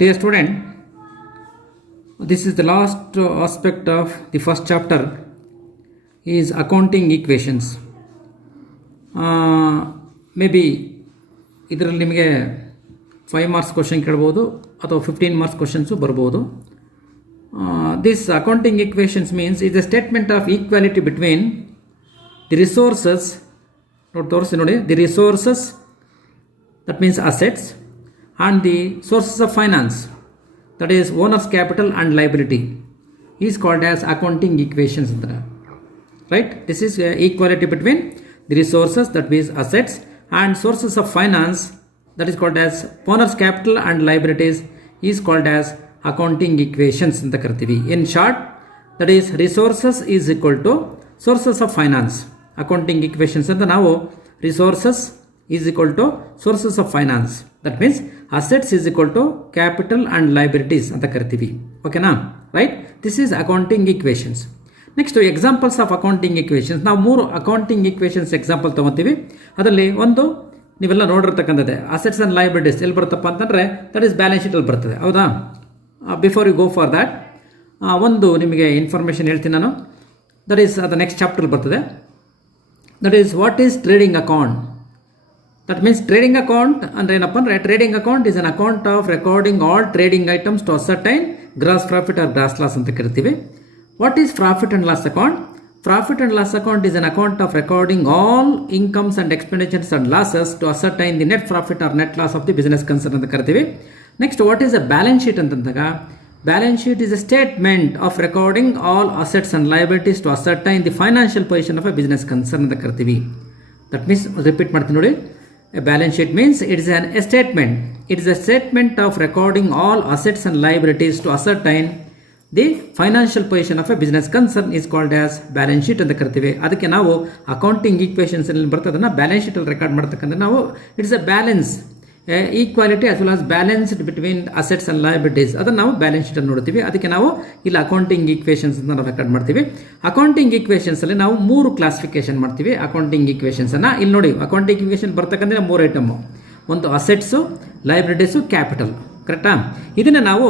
Dear student, this is the last aspect of the first chapter is accounting equations. Maybe ಇದರಲ್ಲಿ ನಿಮಗೆ 5 marks question ಕೇಳ್ಬೋದು ಅಥವಾ 15 marks questions ಬರ್ಬೋದು. This accounting equations means is a statement of equality between the resources, ನೋಡಿ the resources, that means assets, and the sources of finance, that is owner's capital and liability, is called as accounting equations, right? This is equality between the resources, that means assets, and sources of finance, that is called as owner's capital and liabilities, is called as accounting equations ಅಂತ ಕರಿತೀವಿ. In short, that is resources is equal to sources of finance. Accounting equations ಅಂತ ನಾವು resources is equal to sources of finance, that means assets is equal to capital and liabilities ಅಂತ ಕರಿತೀವಿ. ಓಕೆನಾ, right? This is accounting equations. Next examples of accounting equations. ನಾವು 3 accounting equations example ತೊಗೊತೀವಿ. ಅದರಲ್ಲಿ ಒಂದು ನೀವೆಲ್ಲ ನೋಡಿರ್ತಕ್ಕಂಥದ್ದೇ, assets and liabilities ಎಲ್ಲಿ ಬರುತ್ತಪ್ಪ ಅಂತಂದರೆ ದಟ್ ಈಸ್ ಬ್ಯಾಲೆನ್ಸ್ ಶೀಟಲ್ಲಿ ಬರ್ತದೆ, ಹೌದಾ? Before you go for that ಒಂದು ನಿಮಗೆ ಇನ್ಫಾರ್ಮೇಷನ್ ಹೇಳ್ತೀನಿ ನಾನು. ದಟ್ ಈಸ್ ಅದು ನೆಕ್ಸ್ಟ್ ಚಾಪ್ಟರ್ ಬರ್ತದೆ. That is what is trading account. That means trading account ಅಂದ್ರೆ ಏನಪ್ಪ ಅಂದರೆ trading account is an account of recording all trading items to ascertain gross profit or gross loss ಅಂತ ಕರಿತೀವಿ. What is profit and loss account? Profit and loss account is an account of recording all incomes and expenditures and losses to ascertain the net profit or net loss of the business concern ಅಂತ ಕರಿತೀವಿ. Next what is a balance sheet ಅಂತಂದಾಗ balance sheet is a statement of recording all assets and liabilities to ascertain the financial position of a business concern ಅಂತ ಕರಿತೀವಿ. That means repeat ಮಾಡ್ತೀನಿ ನೋಡಿ. A balance sheet means it is a statement. It is a statement of recording all assets and liabilities to ascertain the financial position of a business concern is called as balance sheet ಅಂತ ಕರಿತೀವಿ. ಅದಕ್ಕೆ ನಾವು accounting equations ಅಲ್ಲಿ ಬರ್ತದನ್ನ balance sheet ಅಲ್ಲಿ record ಮಾಡ್ತಕ್ಕಂಥ ನಾವು it's a balance equality as well as balanced between assets and liabilities ಅದನ್ನು ನಾವು ಬ್ಯಾಲೆನ್ಸ್ ಶೀಟ್ ಅಲ್ಲಿ ನೋಡ್ತೀವಿ. ಅದಕ್ಕೆ ನಾವು ಇಲ್ಲಿ ಅಕೌಂಟಿಂಗ್ ಈಕ್ವೇಷನ್ಸ್ ಅಂತ ನಾವು ರೆಕಾರ್ಡ್ ಮಾಡ್ತೀವಿ. ಅಕೌಂಟಿಂಗ್ ಈಕ್ವೇಷನ್ಸ್ ಅಲ್ಲಿ ನಾವು 3 ಕ್ಲಾಸಿಫಿಕೇಶನ್ ಮಾಡ್ತೀವಿ ಅಕೌಂಟಿಂಗ್ ಈಕ್ವೇಷನ್ಸ್ ಅನ್ನ. ಇಲ್ಲಿ ನೋಡಿ ಅಕೌಂಟಿಂಗ್ ಈಕ್ವೇಷನ್ ಬರ್ತಕ್ಕಂಥ 3 ಐಟಮ್. ಒಂದು ಅಸೆಟ್ಸು, ಲಯಬಿಲಿಟೀಸು, ಕ್ಯಾಪಿಟಲ್, ಕರೆಕ್ಟಾ? ಇದನ್ನ ನಾವು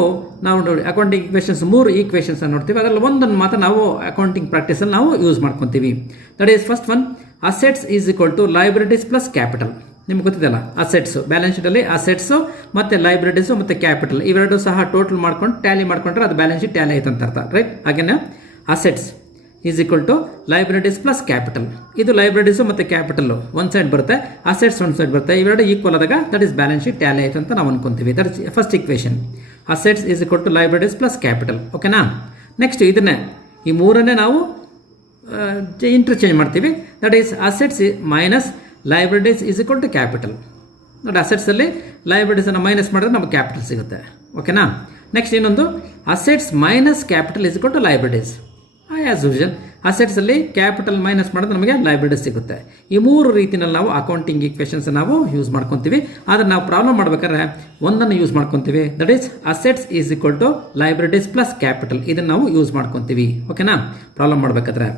ನೋಡಿ ಅಕೌಂಟಿಂಗ್ ಈಕ್ವೇಷನ್ಸ್ 3 ಈಕ್ವೇಷನ್ಸ್ ಅನ್ನು ನೋಡ್ತೀವಿ. ಅದರಲ್ಲಿ ಒಂದನ್ನು ಮಾತ್ರ ನಾವು ಅಕೌಂಟಿಂಗ್ ಪ್ರಾಕ್ಟೀಸ್ ಅಲ್ಲಿ ನಾವು ಯೂಸ್ ಮಾಡ್ಕೊತೀವಿ. That is first one, assets is equal to liabilities plus capital. ನಿಮ್ಗೆ ಗೊತ್ತಿದೆಯಲ್ಲ, ಅಸೆಟ್ಸ್ ಬ್ಯಾಲೆನ್ಸ್ ಶೀಟಲ್ಲಿ ಅಸೆಟ್ಸು ಮತ್ತು ಲೈಬ್ರಿಟೀಸು ಮತ್ತು ಕ್ಯಾಪಿಟಲ್ ಇವೆರಡು ಸಹ ಟೋಟಲ್ ಮಾಡ್ಕೊಂಡು ಟ್ಯಾಲಿ ಮಾಡ್ಕೊಂಡ್ರೆ ಅದು ಬ್ಯಾಲೆನ್ಸ್ ಶೀಟ್ ಟ್ಯಾಲಿ ಆಯ್ತು ಅಂತ ಅರ್ಥ, ರೈಟ್? ಹಾಗೇನೆ assets is equal to liabilities plus capital. ಇದು ಲೈಬ್ರಿಟೀಸು ಮತ್ತು ಕ್ಯಾಪಿಟಲ್ ಒಂದು ಸೈಡ್ ಬರುತ್ತೆ, ಅಸೆಟ್ಸ್ ಒಂದು ಸೈಡ್ ಬರುತ್ತೆ. ಇವೆರಡು ಈಕ್ವಲ್ ಆದಾಗ that is balance sheet tally ಆಯಿತು ಅಂತ ನಾವು ಅನ್ಕೊಂತೀವಿ. That is first equation, assets is equal to liabilities plus capital. ಓಕೆನಾ? ನೆಕ್ಸ್ಟ್ ಇದನ್ನೇ ಈ 3ನ್ನೇ ನಾವು ಇಂಟರ್ಚೇಂಜ್ ಮಾಡ್ತೀವಿ. That is assets minus liabilities is equal to capital. ನೋಡಿ, ಅಸೆಟ್ಸಲ್ಲಿ ಲಯಬಿಲಿಟೀಸನ್ನು ಮೈನಸ್ ಮಾಡಿದ್ರೆ ನಮಗೆ ಕ್ಯಾಪಿಟಲ್ ಸಿಗುತ್ತೆ. ಓಕೆನಾ? ನೆಕ್ಸ್ಟ್ ಇನ್ನೊಂದು, assets minus capital is equal to liabilities. As usual ಅಸೆಟ್ಸಲ್ಲಿ ಕ್ಯಾಪಿಟಲ್ ಮೈನಸ್ ಮಾಡಿದ್ರೆ ನಮಗೆ ಲಯಬಿಲಿಟೀಸ್ ಸಿಗುತ್ತೆ. ಈ 3 ರೀತಿಯಲ್ಲಿ ನಾವು ಅಕೌಂಟಿಂಗ್ ಈಕ್ವೇಷನ್ಸ್ ನಾವು ಯೂಸ್ ಮಾಡ್ಕೊತೀವಿ. ಆದರೆ ನಾವು ಪ್ರಾಬ್ಲಮ್ ಮಾಡ್ಬೇಕಾದ್ರೆ ಒಂದನ್ನು ಯೂಸ್ ಮಾಡ್ಕೊತೀವಿ. That is assets is equal to liabilities plus capital. ಇದನ್ನು ನಾವು ಯೂಸ್ ಮಾಡ್ಕೊತೀವಿ. ಓಕೆನಾ? ಪ್ರಾಬ್ಲಮ್ ಮಾಡಬೇಕಾದ್ರೆ,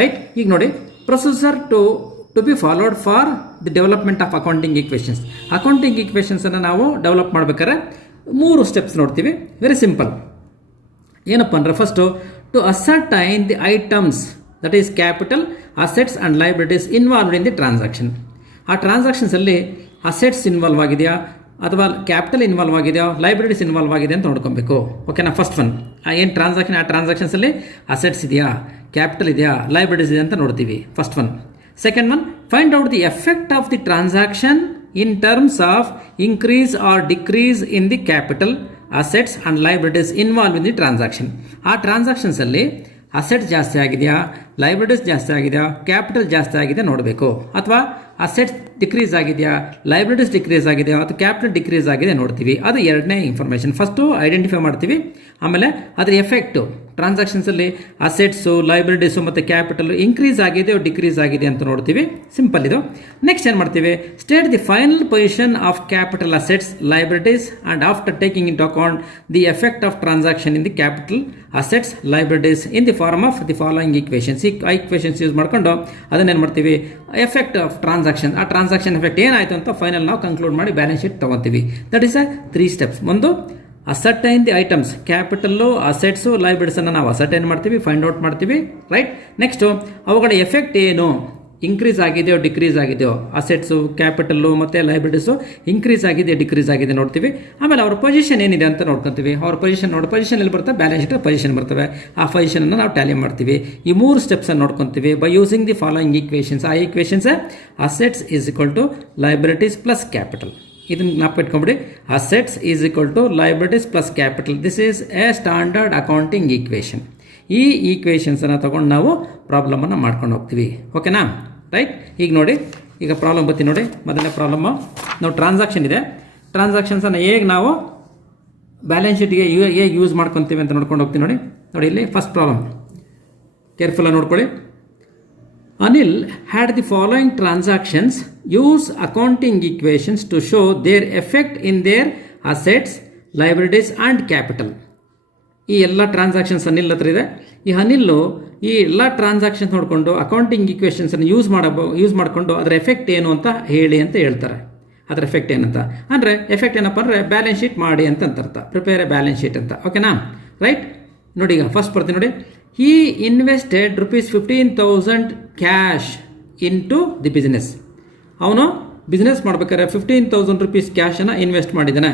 ರೈಟ್? ಈಗ ನೋಡಿ, procedure to be followed for the development of accounting equations. Accounting ಈಕ್ವೇಷನ್ಸನ್ನು ನಾವು ಡೆವಲಪ್ ಮಾಡ್ಬೇಕಾದ್ರೆ 3 ಸ್ಟೆಪ್ಸ್ ನೋಡ್ತೀವಿ. Very simple. ಏನಪ್ಪ ಅಂದರೆ first to ascertain the items, that is capital, assets and liabilities involved in the transaction. ಆ ಟ್ರಾನ್ಸಾಕ್ಷನ್ಸಲ್ಲಿ ಅಸೆಟ್ಸ್ ಇನ್ವಾಲ್ವ್ ಆಗಿದೆಯಾ ಅಥವಾ ಕ್ಯಾಪಿಟಲ್ ಇನ್ವಾಲ್ವ್ ಆಗಿದೆಯಾ, ಲಯಬಿಲಿಟೀಸ್ ಇನ್ವಾಲ್ವ್ ಆಗಿದೆ ಅಂತ ನೋಡ್ಕೊಬೇಕು. ಓಕೆನಾ? ಫಸ್ಟ್ ಒನ್, ಏನು ಟ್ರಾನ್ಸಾಕ್ಷನ್, ಆ ಟ್ರಾನ್ಸಾಕ್ಷನ್ಸಲ್ಲಿ ಅಸೆಟ್ಸ್ ಇದೆಯಾ, ಕ್ಯಾಪಿಟಲ್ ಇದೆಯಾ, ಲಯಬಿಲಿಟೀಸ್ ಇದೆ ಅಂತ ನೋಡ್ತೀವಿ. First one. Second one, find out the effect of the transaction in terms of increase or decrease in the capital, assets and liabilities involved in the transaction. ಆ transactions ಅಲ್ಲಿ assets ಜಾಸ್ತಿ ಆಗಿದೆಯಾ, liabilities ಜಾಸ್ತಿ ಆಗಿದೆಯಾ, capital ಜಾಸ್ತಿ ಆಗಿದೆ ನೋಡಬೇಕು. ಅಥವಾ ಅಸೆಟ್ಸ್ ಡಿಕ್ರೀಸ್ ಆಗಿದೆಯಾ, ಲಯಬಿಲಿಟೀಸ್ ಡಿಕ್ರೀಸ್ ಆಗಿದೆಯಾ, ಅಥವಾ ಕ್ಯಾಪಿಟಲ್ ಡಿಕ್ರೀಸ್ ಆಗಿದೆ ನೋಡ್ತೀವಿ. ಅದು 2ನೇ ಇನ್ಫಾರ್ಮೇಷನ್. ಫಸ್ಟು ಐಡೆಂಟಿಫೈ ಮಾಡ್ತೀವಿ, ಆಮೇಲೆ ಅದರ ಎಫೆಕ್ಟು ಟ್ರಾನ್ಸಾಕ್ಷನ್ಸಲ್ಲಿ ಅಸೆಟ್ಸು, ಲೈಬ್ರರೀಸು ಮತ್ತು ಕ್ಯಾಪಿಟಲ್ ಇನ್ಕ್ರೀಸ್ ಆಗಿದೆ ಡಿಕ್ರೀಸ್ ಆಗಿದೆ ಅಂತ ನೋಡ್ತೀವಿ. ಸಿಂಪಲ್ ಇದು. ನೆಕ್ಸ್ಟ್ ಏನು ಮಾಡ್ತೀವಿ, state the final position of capital assets, liabilities and after taking into account the effect of transaction in the capital assets, liabilities in the form of the following equations. ಈ equations use ಮಾಡ್ಕೊಂಡು ಅದನ್ನೇನು ಮಾಡ್ತೀವಿ, effect of transaction, ಆ transaction effect ಏನಾಯಿತು ಅಂತ final ನಾವು conclude ಮಾಡಿ balance sheet ತೊಗೊತೀವಿ. That is 3 steps. ಒಂದು ascertain the items, capital, assets, ಲೈಬ್ರರೀಸನ್ನು ನಾವು ಅಸರ್ಟೈನ್ ಮಾಡ್ತೀವಿ, ಫೈಂಡ್ ಔಟ್ ಮಾಡ್ತೀವಿ, ರೈಟ್. ನೆಕ್ಸ್ಟು ಅವುಗಳ ಎಫೆಕ್ಟ್ ಏನು, ಇನ್ಕ್ರೀಸ್ ಆಗಿದೆಯೋ ಡಿಕ್ರೀಸ್ ಆಗಿದೆಯೋ, ಅಸೆಟ್ಸು, ಕ್ಯಾಪಿಟಲ್ಲು ಮತ್ತು ಲೈಬ್ರರೀಸು ಇನ್ಕ್ರೀಸ್ ಆಗಿದೆ ಡಿಕ್ರೀಸ್ ಆಗಿದೆ ನೋಡ್ತೀವಿ. ಆಮೇಲೆ ಅವ್ರ ಪೊಸಿಷನ್ ಏನಿದೆ ಅಂತ ನೋಡ್ಕೊತೀವಿ. ಅವ್ರ ಪೊಸಿಷನ್ ಎಲ್ಲಿ ಬರ್ತವೆ, ಬ್ಯಾಲೆನ್ಸ್ ಶೀಟ್ ಪೊಸಿಷನ್ ಬರ್ತವೆ. ಆ ಪೊಸಿಷನನ್ನು ನಾವು ಟ್ಯಾಲಿ ಮಾಡ್ತೀವಿ. ಈ 3 ಸ್ಟೆಪ್ಸನ್ನು ನೋಡ್ಕೊತೀವಿ by using the following equations. ಆ equations assets is equal to liabilities plus capital. ಇದನ್ನು ಜ್ಞಾಪಕ ಇಟ್ಕೊಂಬಿಡಿ. Assets is equal to liabilities plus capital. This is a standard accounting equation. ಈ ಈಕ್ವೇಷನ್ಸನ್ನು ತೊಗೊಂಡು ನಾವು ಪ್ರಾಬ್ಲಮನ್ನು ಮಾಡ್ಕೊಂಡು ಹೋಗ್ತೀವಿ. ಓಕೆನಾ, ರೈಟ್. ಈಗ ನೋಡಿ, ಈಗ ಪ್ರಾಬ್ಲಮ್ ಬರ್ತೀನಿ ನೋಡಿ. ಮೊದಲನೇ ಪ್ರಾಬ್ಲಮ್ಮು, ನಾವು ಟ್ರಾನ್ಸಾಕ್ಷನ್ ಇದೆ, ಟ್ರಾನ್ಸಾಕ್ಷನ್ಸನ್ನು ಹೇಗೆ ನಾವು ಬ್ಯಾಲೆನ್ಸ್ ಶೀಟ್ಗೆ ಹೇಗೆ ಯೂಸ್ ಮಾಡ್ಕೊತೀವಿ ಅಂತ ನೋಡ್ಕೊಂಡು ಹೋಗ್ತೀನಿ ನೋಡಿ. ನೋಡಿ ಇಲ್ಲಿ ಫಸ್ಟ್ ಪ್ರಾಬ್ಲಮ್ ಕೇರ್ಫುಲ್ಲಾಗಿ ನೋಡ್ಕೊಳ್ಳಿ. Anil had the following transactions. Use accounting equations to show their effect in their assets, liabilities and capital. ಈ ಎಲ್ಲ ಟ್ರಾನ್ಸಾಕ್ಷನ್ಸ್ ಅನಿಲ್ ಹತ್ರ ಇದೆ. ಈ ಅನಿಲ್ಲು ಈ ಎಲ್ಲ ಟ್ರಾನ್ಸಾಕ್ಷನ್ಸ್ ನೋಡಿಕೊಂಡು ಅಕೌಂಟಿಂಗ್ ಈಕ್ವೇಷನ್ಸನ್ನು ಯೂಸ್ ಮಾಡಿಕೊಂಡು ಅದರ ಎಫೆಕ್ಟ್ ಏನು ಅಂತ ಹೇಳಿ ಅಂತ ಹೇಳ್ತಾರೆ. ಅದರ ಎಫೆಕ್ಟ್ ಏನಂತ ಅಂದರೆ, ಎಫೆಕ್ಟ್ ಏನಪ್ಪ ಅಂದರೆ ಬ್ಯಾಲೆನ್ಸ್ ಶೀಟ್ ಮಾಡಿ ಅಂತ ಅರ್ಥ, ಪ್ರಿಪೇರ್ ಎ ಬ್ಯಾಲೆನ್ಸ್ ಶೀಟ್ ಅಂತ. ಓಕೆನಾ, ರೈಟ್. ನೋಡಿ ಈಗ ಫಸ್ಟ್ ಬರ್ತೀನಿ ನೋಡಿ. He invested ₹15,000 cash into the business. ಅವನು ಬಿಸ್ನೆಸ್ ಮಾಡ್ಬೇಕಾದ್ರೆ ₹15,000 ಕ್ಯಾಶನ್ನು ಇನ್ವೆಸ್ಟ್ ಮಾಡಿದ್ದಾನೆ.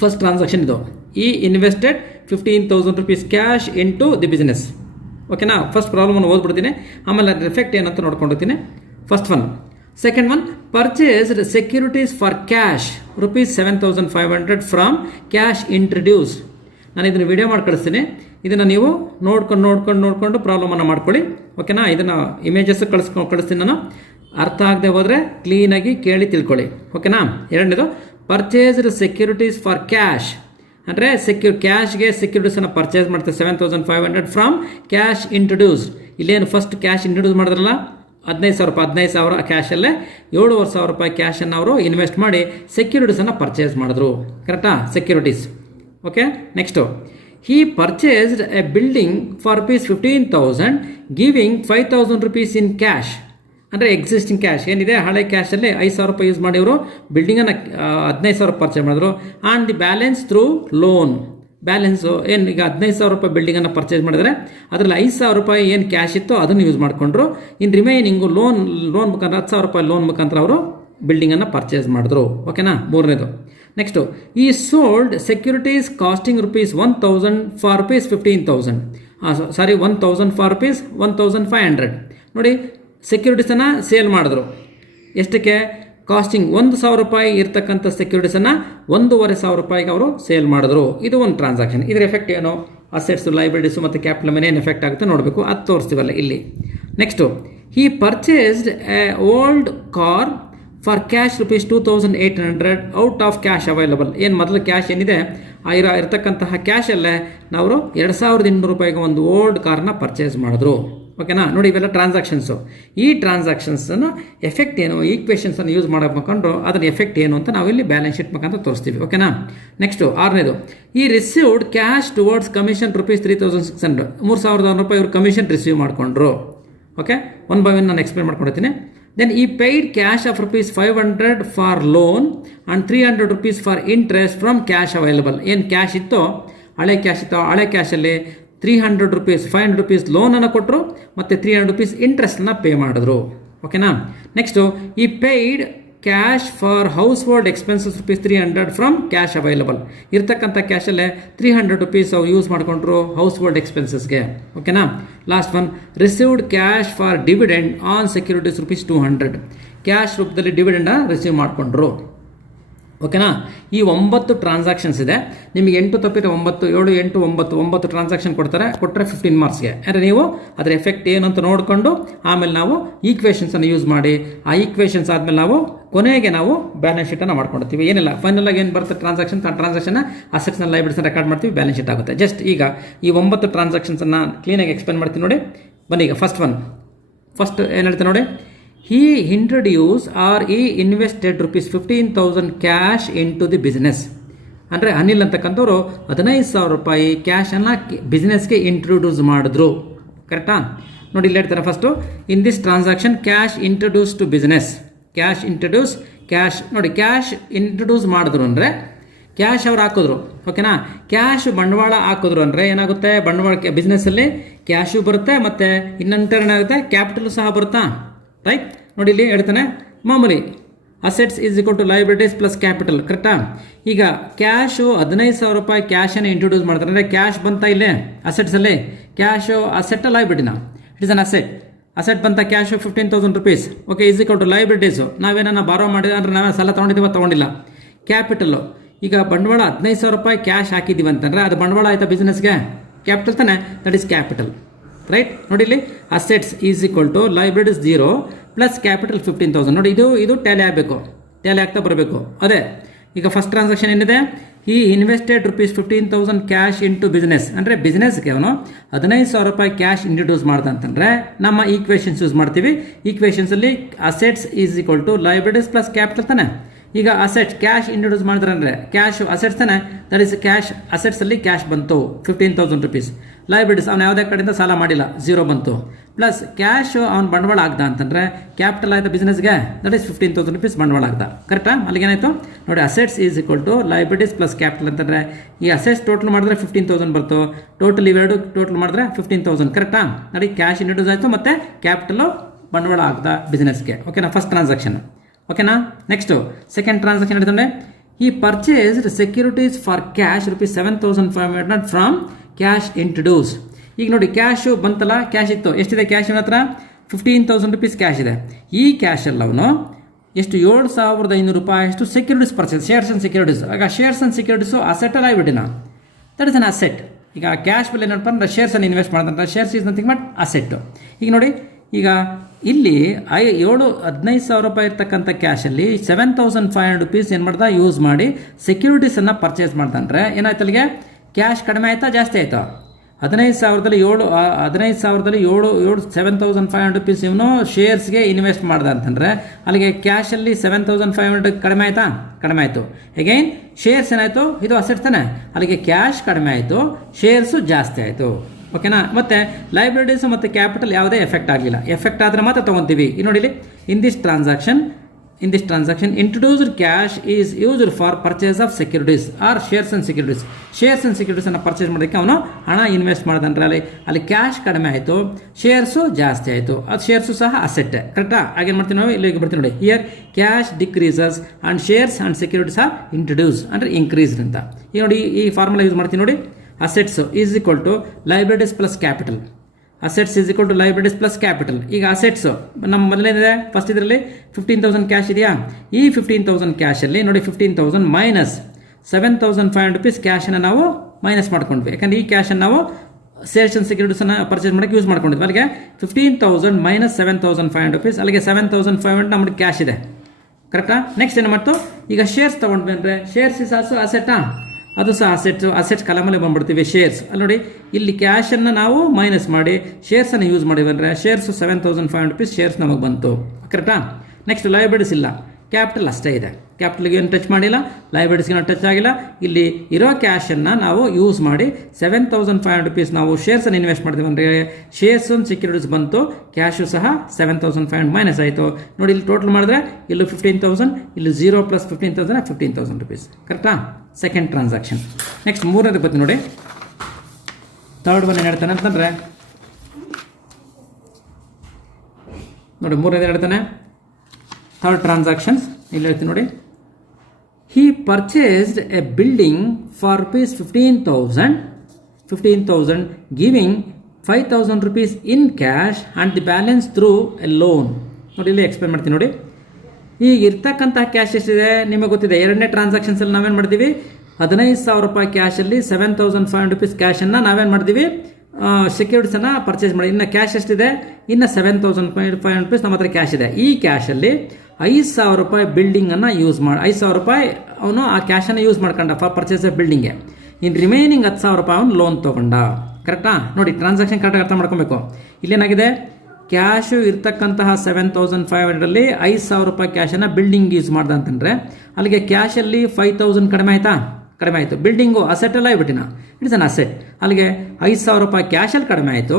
ಫಸ್ಟ್ ಟ್ರಾನ್ಸಾಕ್ಷನ್ ಇದು. ಈ invested ₹15,000 cash into the business. ಓಕೆನಾ, ಫಸ್ಟ್ ಪ್ರಾಬ್ಲಮನ್ನು ಓದ್ಬಿಡ್ತೀನಿ, ಆಮೇಲೆ ಅದ್ರ ಎಫೆಕ್ಟ್ ಏನಂತ ನೋಡ್ಕೊಂಡಿರ್ತೀನಿ. First one. Second one, purchased securities for cash ₹7,500 from cash introduce. ನಾನು ಇದನ್ನು ವಿಡಿಯೋ ಮಾಡಿ ಕಳಿಸ್ತೀನಿ. ಇದನ್ನು ನೀವು ನೋಡ್ಕೊಂಡು ಪ್ರಾಬ್ಲಮನ್ನು ಮಾಡ್ಕೊಳ್ಳಿ. ಓಕೆನಾ, ಇದನ್ನು ಇಮೇಜಸ್ ಕಳಿಸ್ತೀನಿ ನಾನು. ಅರ್ಥ ಆಗದೆ ಹೋದರೆ ಕ್ಲೀನಾಗಿ ಕೇಳಿ ತಿಳ್ಕೊಳ್ಳಿ. ಓಕೆನಾ. ಎರಡನೇದು, ಪರ್ಚೇಸ್ಡ್ ಸೆಕ್ಯೂರಿಟೀಸ್ ಫಾರ್ ಕ್ಯಾಶ್ ಅಂದರೆ ಕ್ಯಾಶ್ಗೆ ಸೆಕ್ಯೂರಿಟೀಸನ್ನು ಪರ್ಚೇಸ್ ಮಾಡ್ತಾರೆ 7,500 ಫ್ರಮ್ ಕ್ಯಾಶ್ ಇಂಟ್ರಡ್ಯೂಸ್. ಇಲ್ಲೇನು ಫಸ್ಟ್ ಕ್ಯಾಶ್ ಇಂಟ್ರಡ್ಯೂಸ್ ಮಾಡಿದ್ರಲ್ಲ, 15,000 ಕ್ಯಾಶಲ್ಲೇ ₹7,500 ಕ್ಯಾಶನ್ನು ಅವರು ಇನ್ವೆಸ್ಟ್ ಮಾಡಿ ಸೆಕ್ಯೂರಿಟೀಸನ್ನು ಪರ್ಚೇಸ್ ಮಾಡಿದ್ರು. ಕರೆಕ್ಟಾ, securities. Okay. Next, he purchased a building for ₹15,000 giving ₹5,000 in cash. ಅಂದರೆ ಎಕ್ಸಿಸ್ಟಿಂಗ್ ಕ್ಯಾಶ್ ಏನಿದೆ, ಹಳೆ ಕ್ಯಾಶಲ್ಲಿ ₹5,000 ಯೂಸ್ ಮಾಡಿ ಅವರು ಬಿಲ್ಡಿಂಗನ್ನು 15,000 ಪರ್ಚೇಸ್ ಮಾಡಿದ್ರು. And the balance through loan. Balance ಏನು, ಈಗ ₹15,000 ಬಿಲ್ಡಿಂಗನ್ನು ಪರ್ಚೇಸ್ ಮಾಡಿದರೆ ಅದರಲ್ಲಿ ₹5,000 ಏನು ಕ್ಯಾಶ್ ಇತ್ತು ಅದನ್ನು ಯೂಸ್ ಮಾಡಿಕೊಂಡ್ರು. ಇನ್ನು ರಿಮೈನಿಂಗು ಲೋನ್ ಮುಖಾಂತರ ₹10,000 ಲೋನ್ ಮುಖಾಂತರ ಅವರು ಬಿಲ್ಡಿಂಗನ್ನು ಪರ್ಚೇಸ್ ಮಾಡಿದ್ರು. ಓಕೆನಾ, ಮೂರನೇದು. ನೆಕ್ಸ್ಟು, ಈ sold securities costing ₹1,000 for ₹15,000. Sorry, 1,000 for ₹1,500. ನೋಡಿ, ಸೆಕ್ಯೂರಿಟೀಸನ್ನು ಸೇಲ್ ಮಾಡಿದ್ರು. ಎಷ್ಟಕ್ಕೆ? ಕಾಸ್ಟಿಂಗ್ ₹1,000 ಇರ್ತಕ್ಕಂಥ ಸೆಕ್ಯೂರಿಟೀಸನ್ನು ₹1,500 ಅವರು ಸೇಲ್ ಮಾಡಿದ್ರು. ಇದು ಒಂದು ಟ್ರಾನ್ಸಾಕ್ಷನ್. ಇದರ ಎಫೆಕ್ಟ್ ಏನು, ಅಸೆಟ್ಸು, ಲೈಬ್ರರೀಸು ಮತ್ತು ಕ್ಯಾಪಿಟಲ್ ಮೇಲೆ ಏನು ಎಫೆಕ್ಟ್ ಆಗುತ್ತೆ ನೋಡಬೇಕು. ಅದು ತೋರಿಸ್ತೀವಲ್ಲ ಇಲ್ಲಿ. Next, he purchased A old car for cash ₹2,800 out of cash available. ಏನು ಮೊದಲು ಕ್ಯಾಶ್ ಏನಿದೆ ಇರತಕ್ಕಂತಹ ಕ್ಯಾಶಲ್ಲೇ ನಾವು ₹2,800 ಒಂದು ಓಲ್ಡ್ ಕಾರ್ನ ಪರ್ಚೇಸ್ ಮಾಡಿದ್ರು. ಓಕೆನಾ. ನೋಡಿ, ಇವೆಲ್ಲ ಟ್ರಾನ್ಸಾಕ್ಷನ್ಸು. ಈ ಟ್ರಾನ್ಸಾಕ್ಷನ್ಸನ್ನು ಎಫೆಕ್ಟ್ ಏನು, ಈಕ್ವೇಷನ್ಸನ್ನು ಯೂಸ್ ಮಾಡಬೇಕಂಡ್ರು ಅದರ ಎಫೆಕ್ಟ್ ಏನು ಅಂತ ನಾವಿಲ್ಲಿ ಬ್ಯಾಲೆನ್ಸ್ ಶೀಟ್ ಮುಖಾಂತರ ತೋರಿಸ್ತೀವಿ. ಓಕೆನಾ. ನೆಕ್ಸ್ಟು, ಆರನೇದು, ಈ ರಿಸೀವ್ಡ್ ಕ್ಯಾಶ್ ಟುವರ್ಡ್ಸ್ ಕಮಿಷನ್ ₹3,600. ₹3,100 ಇವರು ಕಮಿಷನ್ ರಿಸೀವ್ ಮಾಡಿಕೊಂಡ್ರು. ಓಕೆ, ಒನ್ ಬೈ ಒನ್ ನಾನು ಎಕ್ಸ್ಪ್ಲೇನ್ ಮಾಡ್ಕೊಡ್ತೀನಿ. Then he paid cash of ₹500 for loan and ₹300 for interest from cash available. ಏನು ಕ್ಯಾಶ್ ಇತ್ತೋ, ಹಳೆ ಕ್ಯಾಶಲ್ಲಿ ₹300 ₹500 ಲೋನನ್ನು ಕೊಟ್ಟರು ಮತ್ತು ₹300 ಇಂಟ್ರೆಸ್ಟನ್ನು ಪೇ ಮಾಡಿದ್ರು. ಓಕೆನಾ. ನೆಕ್ಸ್ಟು, ಈ paid cash for house hold expenses ₹300 from cash available. ಇರ್ತಕ್ಕಂಥ ಕ್ಯಾಶಲ್ಲೇ ₹300 ಅವ್ರು ಯೂಸ್ ಮಾಡಿಕೊಂಡ್ರು ಹೌಸ್ ಹೋಲ್ಡ್ ಎಕ್ಸ್ಪೆನ್ಸಸ್ಗೆ. ಓಕೆನಾ. Last one, received cash for dividend on securities ₹200. Cash ರೂಪದಲ್ಲಿ ಡಿವಿಡೆಂಡನ್ನು ರಿಸೀವ್ ಮಾಡಿಕೊಂಡ್ರು. ಓಕೆನಾ. ಈ 9 ಟ್ರಾನ್ಸಾಕ್ಷನ್ಸ್ ಇದೆ. ನಿಮಗೆ 8 ತಪ್ಪಿದ್ರೆ 9, 7, 8, 9 ಟ್ರಾನ್ಸಾಕ್ಷನ್ ಕೊಟ್ಟರೆ 15 ಮಾರ್ಕ್ಸ್ಗೆ. ಅಂದರೆ ನೀವು ಅದರ ಎಫೆಕ್ಟ್ ಏನು ಅಂತ ನೋಡಿಕೊಂಡು ಆಮೇಲೆ ನಾವು ಈಕ್ವೇಷನ್ಸನ್ನು ಯೂಸ್ ಮಾಡಿ, ಆ ಈಕ್ವೇಷನ್ಸ್ ಆದಮೇಲೆ ನಾವು ಕೊನೆಗೆ ನಾವು ಬ್ಯಾಲೆನ್ಸ್ ಶೀಟನ್ನು ಮಾಡ್ಕೊಳ್ತೀವಿ. ಏನಿಲ್ಲ, ಫೈನಲ್ ಆಗಿ ಏನು ಬರುತ್ತೆ ಟ್ರಾನ್ಸಾಕ್ಷನ್ಸ್, ಆ ಟ್ರಾನ್ಸಾಕ್ಷನ್ನ ಅಸೆಟ್ಸ್ನ ಲಯಬಿಲಿಟೀಸ್ನ ರೆಕಾರ್ಡ್ ಮಾಡ್ತೀವಿ, ಬ್ಯಾಲೆನ್ಸ್ ಶೀಟ್ ಆಗುತ್ತೆ. ಜಸ್ಟ್ ಈಗ ಈ 9 ಟ್ರಾನ್ಸಾಕ್ಷನ್ಸನ್ನು ಕ್ಲೀನಾಗಿ ಎಕ್ಸ್ಪ್ಲೇನ್ ಮಾಡ್ತೀನಿ ನೋಡಿ. ಬನ್ನಿ ಈಗ ಫಸ್ಟ್ ಏನು ಹೇಳ್ತೀನಿ ನೋಡಿ. He introduced or he invested rupees 15,000 cash into the business. ಅಂದರೆ ಅನಿಲ್ ಅಂತಕ್ಕಂಥವ್ರು 15,000 ರೂಪಾಯಿ ಕ್ಯಾಶನ್ನು ಬಿಸ್ನೆಸ್ಗೆ ಇಂಟ್ರೊಡ್ಯೂಸ್ ಮಾಡಿದ್ರು. ಕರೆಕ್ಟಾ? ನೋಡಿ ಇಲ್ಲಿ ಹೇಳ್ತಾರೆ first, in this transaction cash introduce to business. Cash ನೋಡಿ, ಕ್ಯಾಶ್ ಇಂಟ್ರೊಡ್ಯೂಸ್ ಮಾಡಿದ್ರು ಅಂದರೆ ಕ್ಯಾಶ್ ಅವ್ರು ಹಾಕಿದ್ರು. ಓಕೆನಾ. ಕ್ಯಾಶ್ ಬಂಡವಾಳ ಹಾಕಿದ್ರು ಅಂದರೆ ಏನಾಗುತ್ತೆ, ಬಂಡವಾಳ ಬಿಸ್ನೆಸ್ಸಲ್ಲಿ ಕ್ಯಾಶು ಬರುತ್ತೆ, ಮತ್ತು ಇನ್ನೊಂದು ಏನಾಗುತ್ತೆ, ಕ್ಯಾಪಿಟಲ್ ಸಹ ಬರುತ್ತಾ. ರೈಟ್. ನೋಡಿ ಇಲ್ಲಿ ಹೇಳ್ತಾನೆ ಮಾಮೂಲಿ assets is equal to liabilities plus capital. ಕರೆಕ್ಟಾ? ಈಗ ಕ್ಯಾಶು 15,000 ರೂಪಾಯಿ ಕ್ಯಾಶನ್ನು ಇಂಟ್ರೊಡ್ಯೂಸ್ ಮಾಡ್ತಾರೆ ಅಂದರೆ ಕ್ಯಾಶ್ ಬಂತ ಇಲ್ಲೇ ಅಸೆಟ್ಸಲ್ಲಿ. ಕ್ಯಾಶು ಅಸೆಟ್ ಲಯಬಿಲಿಟಿನ, ಇಟ್ ಇಸ್ ಅನ್ ಅಸೆಟ್ ಬಂತ cash 15,000 rupees. Okay, is equal to liabilities. ನಾವೇನ ಬಾರೋ ಮಾಡಿದ್ರೆ ಅಂದರೆ ನಾವೇ ಸಾಲ ತೊಗೊಂಡಿಲ್ಲ. ಕ್ಯಾಪಿಟಲ್ಲು, ಈಗ ಬಂಡವಾಳ 15,000 ರೂಪಾಯಿ ಕ್ಯಾಶ್ ಹಾಕಿದ್ದೀವಿ ಅಂತಂದರೆ ಅದು ಬಂಡವಾಳ ಆಯ್ತಾ ಬಿಸ್ನೆಸ್ಗೆ, ಕ್ಯಾಪಿಟಲ್ ತಾನೆ, ದಟ್ ಈಸ್ ಕ್ಯಾಪಿಟಲ್. ರೈಟ್. ನೋಡಿ ಇಲ್ಲಿ assets is equal to liabilities 0 plus capital 15,000. ನೋಡಿ ಇದು ಟ್ಯಾಲಿ ಆಗಬೇಕು, ಟ್ಯಾಲಿ ಆಗ್ತಾ ಬರಬೇಕು. ಅದೇ ಈಗ ಫಸ್ಟ್ ಟ್ರಾನ್ಸಾಕ್ಷನ್ ಏನಿದೆ, ಈ invested rupees 15,000 cash into business. ಅಂದರೆ ಬಿಸ್ನೆಸ್ಗೆ ಅವನು 15,000 ರೂಪಾಯಿ ಕ್ಯಾಶ್ ಇಂಟ್ರೊಡ್ಯೂಸ್ ಮಾಡ್ದ ಅಂತಂದರೆ ನಮ್ಮ ಈಕ್ವೇಷನ್ಸ್ ಯೂಸ್ ಮಾಡ್ತೀವಿ. ಈಕ್ವೇಷನ್ಸಲ್ಲಿ assets is equal to liabilities plus capital ತಾನೆ. ಈಗ ಅಸೆಟ್ಸ್ ಕ್ಯಾಶ್ ಇಂಟ್ರೊಡ್ಯೂಸ್ ಮಾಡಿದ್ರೆ ಅಂದರೆ ಕ್ಯಾಶ್ ಅಸೆಟ್ಸ್ ತಾನೆ, ದಟ್ ಇಸ್ ಕ್ಯಾಶ್. ಅಸೆಟ್ಸಲ್ಲಿ ಕ್ಯಾಶ್ ಬಂತು 15,000 ರೂಪೀಸ್. ಲಯಬಿಲಿಟೀಸ್ ಅವನು ಯಾವುದೇ ಕಡೆಯಿಂದ ಸಾಲ ಮಾಡಿಲ್ಲ, 0 ಬಂತು. ಪ್ಲಸ್ ಕ್ಯಾಶ್ ಅವ್ನು ಬಂಡವಾಳ ಆಗ್ದ ಅಂತಂದರೆ ಕ್ಯಾಪಿಟಲ್ ಆಯ್ತಾ ಬಿಸ್ನೆಸ್ಗೆ, ದಟ್ ಈಸ್ 15,000 ರೂಪೀಸ್ ಬಂಡವಾಳ ಆಗ್ದ. ಕರೆಕ್ಟಾ? ಅಲ್ಲಿಗೇನಾಯಿತು ನೋಡಿ, assets is equal to liabilities plus capital ಅಂತಂದರೆ ಈ ಅಸೆಟ್ಸ್ ಟೋಟಲ್ ಮಾಡಿದ್ರೆ 15,000 ಬರ್ತು, ಟೋಟಲ್ ಇವೆರಡು ಟೋಟಲ್ ಮಾಡಿದ್ರೆ 15,000. ಕರೆಕ್ಟಾ? ನೋಡಿ ಕ್ಯಾಶ್ ಇಂಟ್ರೊಡ್ಯೂಸ್ ಆಯಿತು ಮತ್ತು ಕ್ಯಾಪಿಟಲು ಬಂಡವಾಳ ಆಗ್ದ ಬಿಸ್ನೆಸ್ಗೆ. ಓಕೆನಾ, ಫಸ್ಟ್ ಟ್ರಾನ್ಸಾಕ್ಷನ್. ಓಕೆನಾ. ನೆಕ್ಸ್ಟು ಸೆಕೆಂಡ್ ಟ್ರಾನ್ಸಾಕ್ಷನ್ ಹೇಳ್ತಂದ್ರೆ, ಈ purchased securities for cash rupees 7,500 from cash introduce. ಈಗ ನೋಡಿ ಕ್ಯಾಶು ಬಂತಲ್ಲ, ಕ್ಯಾಶ್ ಇತ್ತು. ಎಷ್ಟಿದೆ ಕ್ಯಾಶ್ ಇವನ ಹತ್ರ? 15,000 ರೂಪೀಸ್ ಕ್ಯಾಶ್ ಇದೆ. ಈ ಕ್ಯಾಶಲ್ಲಿ ಅವನು ಎಷ್ಟು 7,500 ರೂಪಾಯಿ ಅಷ್ಟು securities purchase, shares and securities. ಆಗ ಶೇರ್ಸ್ ಆ್ಯಂಡ್ ಸೆಕ್ಯೂರಿಟೀಸು ಅಸೆಟ್ ಲಯಬಿಲಿಟಿನ, ದಟ್ ಇಸ್ ಅನ್ ಅಸೆಟ್. ಈಗ ಕ್ಯಾಶ್ ಬೆಲೆ ಏನಪ್ಪ ಅಂದರೆ ಶೇರ್ಸನ್ನು ಇನ್ವೆಸ್ಟ್ ಮಾಡ್ದಂಥ shares is nothing but asset. ಈಗ ನೋಡಿ, ಈಗ ಇಲ್ಲಿ 15,000 ರೂಪಾಯಿ ಇರ್ತಕ್ಕಂಥ ಕ್ಯಾಶಲ್ಲಿ 7,500 ರೂಪೀಸ್ ಏನು ಮಾಡ್ದ ಯೂಸ್ ಮಾಡಿ ಸೆಕ್ಯೂರಿಟೀಸನ್ನು ಪರ್ಚೇಸ್ ಮಾಡ್ದಂದ್ರೆ ಏನಾಯ್ತು, ಅಲ್ಲಿಗೆ ಕ್ಯಾಶ್ ಕಡಿಮೆ ಆಯಿತಾ ಜಾಸ್ತಿ ಆಯಿತಾ? 15,000ದಲ್ಲಿ 7,500 ರೂಪೀಸ್ ಇವನು ಶೇರ್ಸ್ಗೆ ಇನ್ವೆಸ್ಟ್ ಮಾಡ್ದ ಅಂತಂದರೆ ಅಲ್ಲಿಗೆ ಕ್ಯಾಶಲ್ಲಿ 7,500 ಕಡಿಮೆ ಆಯಿತಾ? ಕಡಿಮೆ ಆಯಿತು. ಅಗೈನ್ ಶೇರ್ಸ್ ಏನಾಯಿತು, ಇದು ಅಸೆಟ್ಸ್ ತಾನೆ, ಅಲ್ಲಿಗೆ ಕ್ಯಾಶ್ ಕಡಿಮೆ ಆಯಿತು, ಶೇರ್ಸು ಜಾಸ್ತಿ ಆಯಿತು. ಓಕೆನಾ. ಮತ್ತು ಲಯಬಿಲಿಟೀಸು ಮತ್ತು ಕ್ಯಾಪಿಟಲ್ ಯಾವುದೇ ಎಫೆಕ್ಟ್ ಆಗಲಿಲ್ಲ. ಎಫೆಕ್ಟ್ ಆದರೆ ಮಾತ್ರ ತೊಗೊತೀವಿ. ನೋಡಿ ಇಲ್ಲಿ, in this transaction introduced cash is used for purchase of securities or shares and ಸೆಕ್ಯೂರಿಟೀಸನ್ನು ಪರ್ಚೇಸ್ ಮಾಡೋದಕ್ಕೆ ಅವನು ಹಣ ಇನ್ವೆಸ್ಟ್ ಮಾಡಿದಂದ್ರೆ ಅಲ್ಲಿ ಕ್ಯಾಶ್ ಕಡಿಮೆ ಆಯಿತು, ಶೇರ್ಸು ಜಾಸ್ತಿ ಆಯಿತು. ಅದು ಶೇರ್ಸು ಸಹ ಅಸೆಟ್. ಕರೆಕ್ಟಾ? ಹಾಗೇನು ಮಾಡ್ತೀವಿ ನಾವು, ಇಲ್ಲಿಗೆ ಬರ್ತೀವಿ ನೋಡಿ. Here cash decreases and shares and securities are introduce ಅಂದರೆ ಇನ್ಕ್ರೀಸ್ಡ್ ಅಂತ. ಈಗ ನೋಡಿ ಈ ಫಾರ್ಮುಲಾ ಯೂಸ್ ಮಾಡ್ತೀವಿ ನೋಡಿ. Assets is equal to liabilities plus capital. Assets is equal to liabilities plus capital. ಈಗ ಅಸೆಟ್ಸ್ ನಮ್ಮ ಮೊದಲೇನಿದೆ, ಫಸ್ಟ್ ಇದರಲ್ಲಿ 15,000 ಕ್ಯಾಶ್ ಇದೆಯಾ? ಈ 15,000 ಕ್ಯಾಶಲ್ಲಿ ನೋಡಿ 15,000 ಮೈನಸ್ 7,500 ರೂಪೀಸ್ ಕ್ಯಾಶನ್ನು ನಾವು ಮೈನಸ್ ಮಾಡ್ಕೊಂಡ್ವಿ. ಯಾಕಂದರೆ ಈ ಕ್ಯಾಶನ್ನು ನಾವು ಶೇರ್ಸ್ ಆ್ಯಂಡ್ ಸೆಕ್ಯೂರಿಟೀಸನ್ನು ಪರ್ಚೇಸ್ ಮಾಡೋಕ್ಕೆ ಯೂಸ್ ಮಾಡ್ಕೊಂಡಿದ್ವಿ. ಅಲ್ಲಿಗೆ 15,000 ಮೈನಸ್ 7,500 ರೂಪೀಸ್, ಅಲ್ಲಿಗೆ 7,500 ನಮಗೆ ಕ್ಯಾಶ್ ಇದೆ. ಕರೆಕ್ಟಾ? ನೆಕ್ಸ್ಟ್ ಏನು ಮಾಡ್ತು, ಈಗ ಶೇರ್ಸ್ ತೊಗೊಂಡ್ವಿ ಅಂದರೆ ಶೇರ್ಸ್ ಇಸ್ ಆಲ್ಸೋ ಅಸೆಟಾ, ಅದು ಸಹ ಅಸೆಟ್ಸ್ ಕಲಮಲ್ಲಿ ಬಂದ್ಬಿಡ್ತೀವಿ. ಶೇರ್ಸ್ ಅಲ್ಲಿ ನೋಡಿ, ಇಲ್ಲಿ ಕ್ಯಾಶನ್ನು ನಾವು ಮೈನಸ್ ಮಾಡಿ ಶೇರ್ಸನ್ನು ಯೂಸ್ ಮಾಡಿವಿ ಅಂದರೆ ಶೇರ್ಸು 7,500 ರೂಪೀಸ್ ಶೇರ್ಸ್ ನಮಗೆ ಬಂತು. ಕರೆಕ್ಟಾ? ನೆಕ್ಸ್ಟ್ ಲಯಬಿಲಿಟೀಸ್ ಇಲ್ಲ, ಕ್ಯಾಪಿಟಲ್ ಅಷ್ಟೇ ಇದೆ. ಕ್ಯಾಪಿಟಲ್ಗೆ ಏನು ಟಚ್ ಮಾಡಿಲ್ಲ, ಲಯಬಿಲಿಟೀಸ್ಗೆ ಟಚ್ ಆಗಿಲ್ಲ. ಇಲ್ಲಿ ಇರೋ ಕ್ಯಾಶನ್ನು ನಾವು ಯೂಸ್ ಮಾಡಿ 7,500 ರೂಪೀಸ್ ನಾವು ಶೇರ್ಸನ್ನು ಇನ್ವೆಸ್ಟ್ ಮಾಡ್ತೀವಿ ಅಂದರೆ ಶೇರ್ಸ್ ಒಂದು ಸೆಕ್ಯೂರಿಟೀಸ್ ಬಂತು, ಕ್ಯಾಶು ಸಹ 7,500 ಮೈನಸ್ ಆಯಿತು. ನೋಡಿ ಇಲ್ಲಿ ಟೋಟಲ್ ಮಾಡಿದ್ರೆ ಇಲ್ಲಿ 15,000, ಇಲ್ಲಿ 0 ಪ್ಲಸ್ 15,000 15,000 ರೂಪೀಸ್. ಕರೆಕ್ಟಾ? Second transaction. ನೆಕ್ಸ್ಟ್ ಮೂರನೇದು ಬರ್ತೀನಿ ನೋಡಿ. ಥರ್ಡ್ ಒನ್ ಏನು ಹೇಳ್ತಾನೆ ಅಂತಂದರೆ ನೋಡಿ, ಮೂರನೇದು ಹೇಳ್ತಾನೆ ಥರ್ಡ್ ಟ್ರಾನ್ಸಾಕ್ಷನ್ಸ್. ಇಲ್ಲಿ ಹೇಳ್ತೀನಿ ನೋಡಿ. He purchased a building for rupees 15,000 giving 5,000 rupees in cash and the balance through a loan. ನೋಡಿ ಇಲ್ಲಿ ಎಕ್ಸ್ಪ್ಲೇನ್ ಮಾಡ್ತೀನಿ ನೋಡಿ. ಈಗ ಇರ್ತಕ್ಕಂತಹ ಕ್ಯಾಶ್ ಎಷ್ಟಿದೆ ನಿಮಗೆ ಗೊತ್ತಿದೆ. ಎರಡನೇ ಟ್ರಾನ್ಸಾಕ್ಷನ್ಸಲ್ಲಿ ನಾವೇನು ಮಾಡಿದ್ದೀವಿ, 15,000 ರೂಪಾಯಿ ಕ್ಯಾಶಲ್ಲಿ 7,500 ರೂಪೀಸ್ ಕ್ಯಾಶನ್ನು ನಾವೇನು ಮಾಡಿದ್ದೀವಿ, ಸೆಕ್ಯೂರಿಟೀಸನ್ನು ಪರ್ಚೇಸ್ ಮಾಡಿ. ಇನ್ನು ಕ್ಯಾಶ್ ಎಷ್ಟಿದೆ, ಇನ್ನು 7,500 ರೂಪೀಸ್ ನಮ್ಮ ಹತ್ರ ಕ್ಯಾಶ್ ಇದೆ. ಈ ಕ್ಯಾಶಲ್ಲಿ 5,000 ರೂಪಾಯಿ ಬಿಲ್ಡಿಂಗನ್ನು ಯೂಸ್ ಮಾಡಿ, 5,000 ರೂಪಾಯಿ ಅವನು ಆ ಕ್ಯಾಶನ್ನು ಯೂಸ್ ಮಾಡ್ಕೊಂಡ ಫಾರ್ ಪರ್ಚೇಸ್ ಬಿಲ್ಡಿಂಗ್ಗೆ. ಇನ್ನು ರಿಮೈನಿಂಗ್ 10,000 ರೂಪಾಯಿ ಅವನು ಲೋನ್ ತೊಗೊಂಡ. ಕರೆಕ್ಟಾ? ನೋಡಿ ಟ್ರಾನ್ಸಾಕ್ಷನ್ ಕರೆಕ್ಟಾಗಿ ಅರ್ಥ ಮಾಡ್ಕೊಬೇಕು. ಇಲ್ಲೇನಾಗಿದೆ, ಕ್ಯಾಶು ಇರ್ತಕ್ಕಂತಹ 7,500 5,000 ರೂಪಾಯಿ ಕ್ಯಾಶನ್ನು ಬಿಲ್ಡಿಂಗ್ ಯೂಸ್ ಮಾಡ್ದ ಅಂತಂದರೆ ಅಲ್ಲಿಗೆ ಕ್ಯಾಶಲ್ಲಿ 5,000 ಕಡಿಮೆ ಆಯಿತಾ? ಕಡಿಮೆ ಆಯಿತು. ಬಿಲ್ಡಿಂಗು ಅಸೆಟ್ ಎಲ್ಲ ಆಗ್ಬಿಟ್ಟಿನ, ಇಟ್ಸ್ ಅನ್ ಅಸೆಟ್. ಅಲ್ಲಿಗೆ 5,000 ರೂಪಾಯಿ ಕ್ಯಾಶಲ್ಲಿ ಕಡಿಮೆ ಆಯಿತು,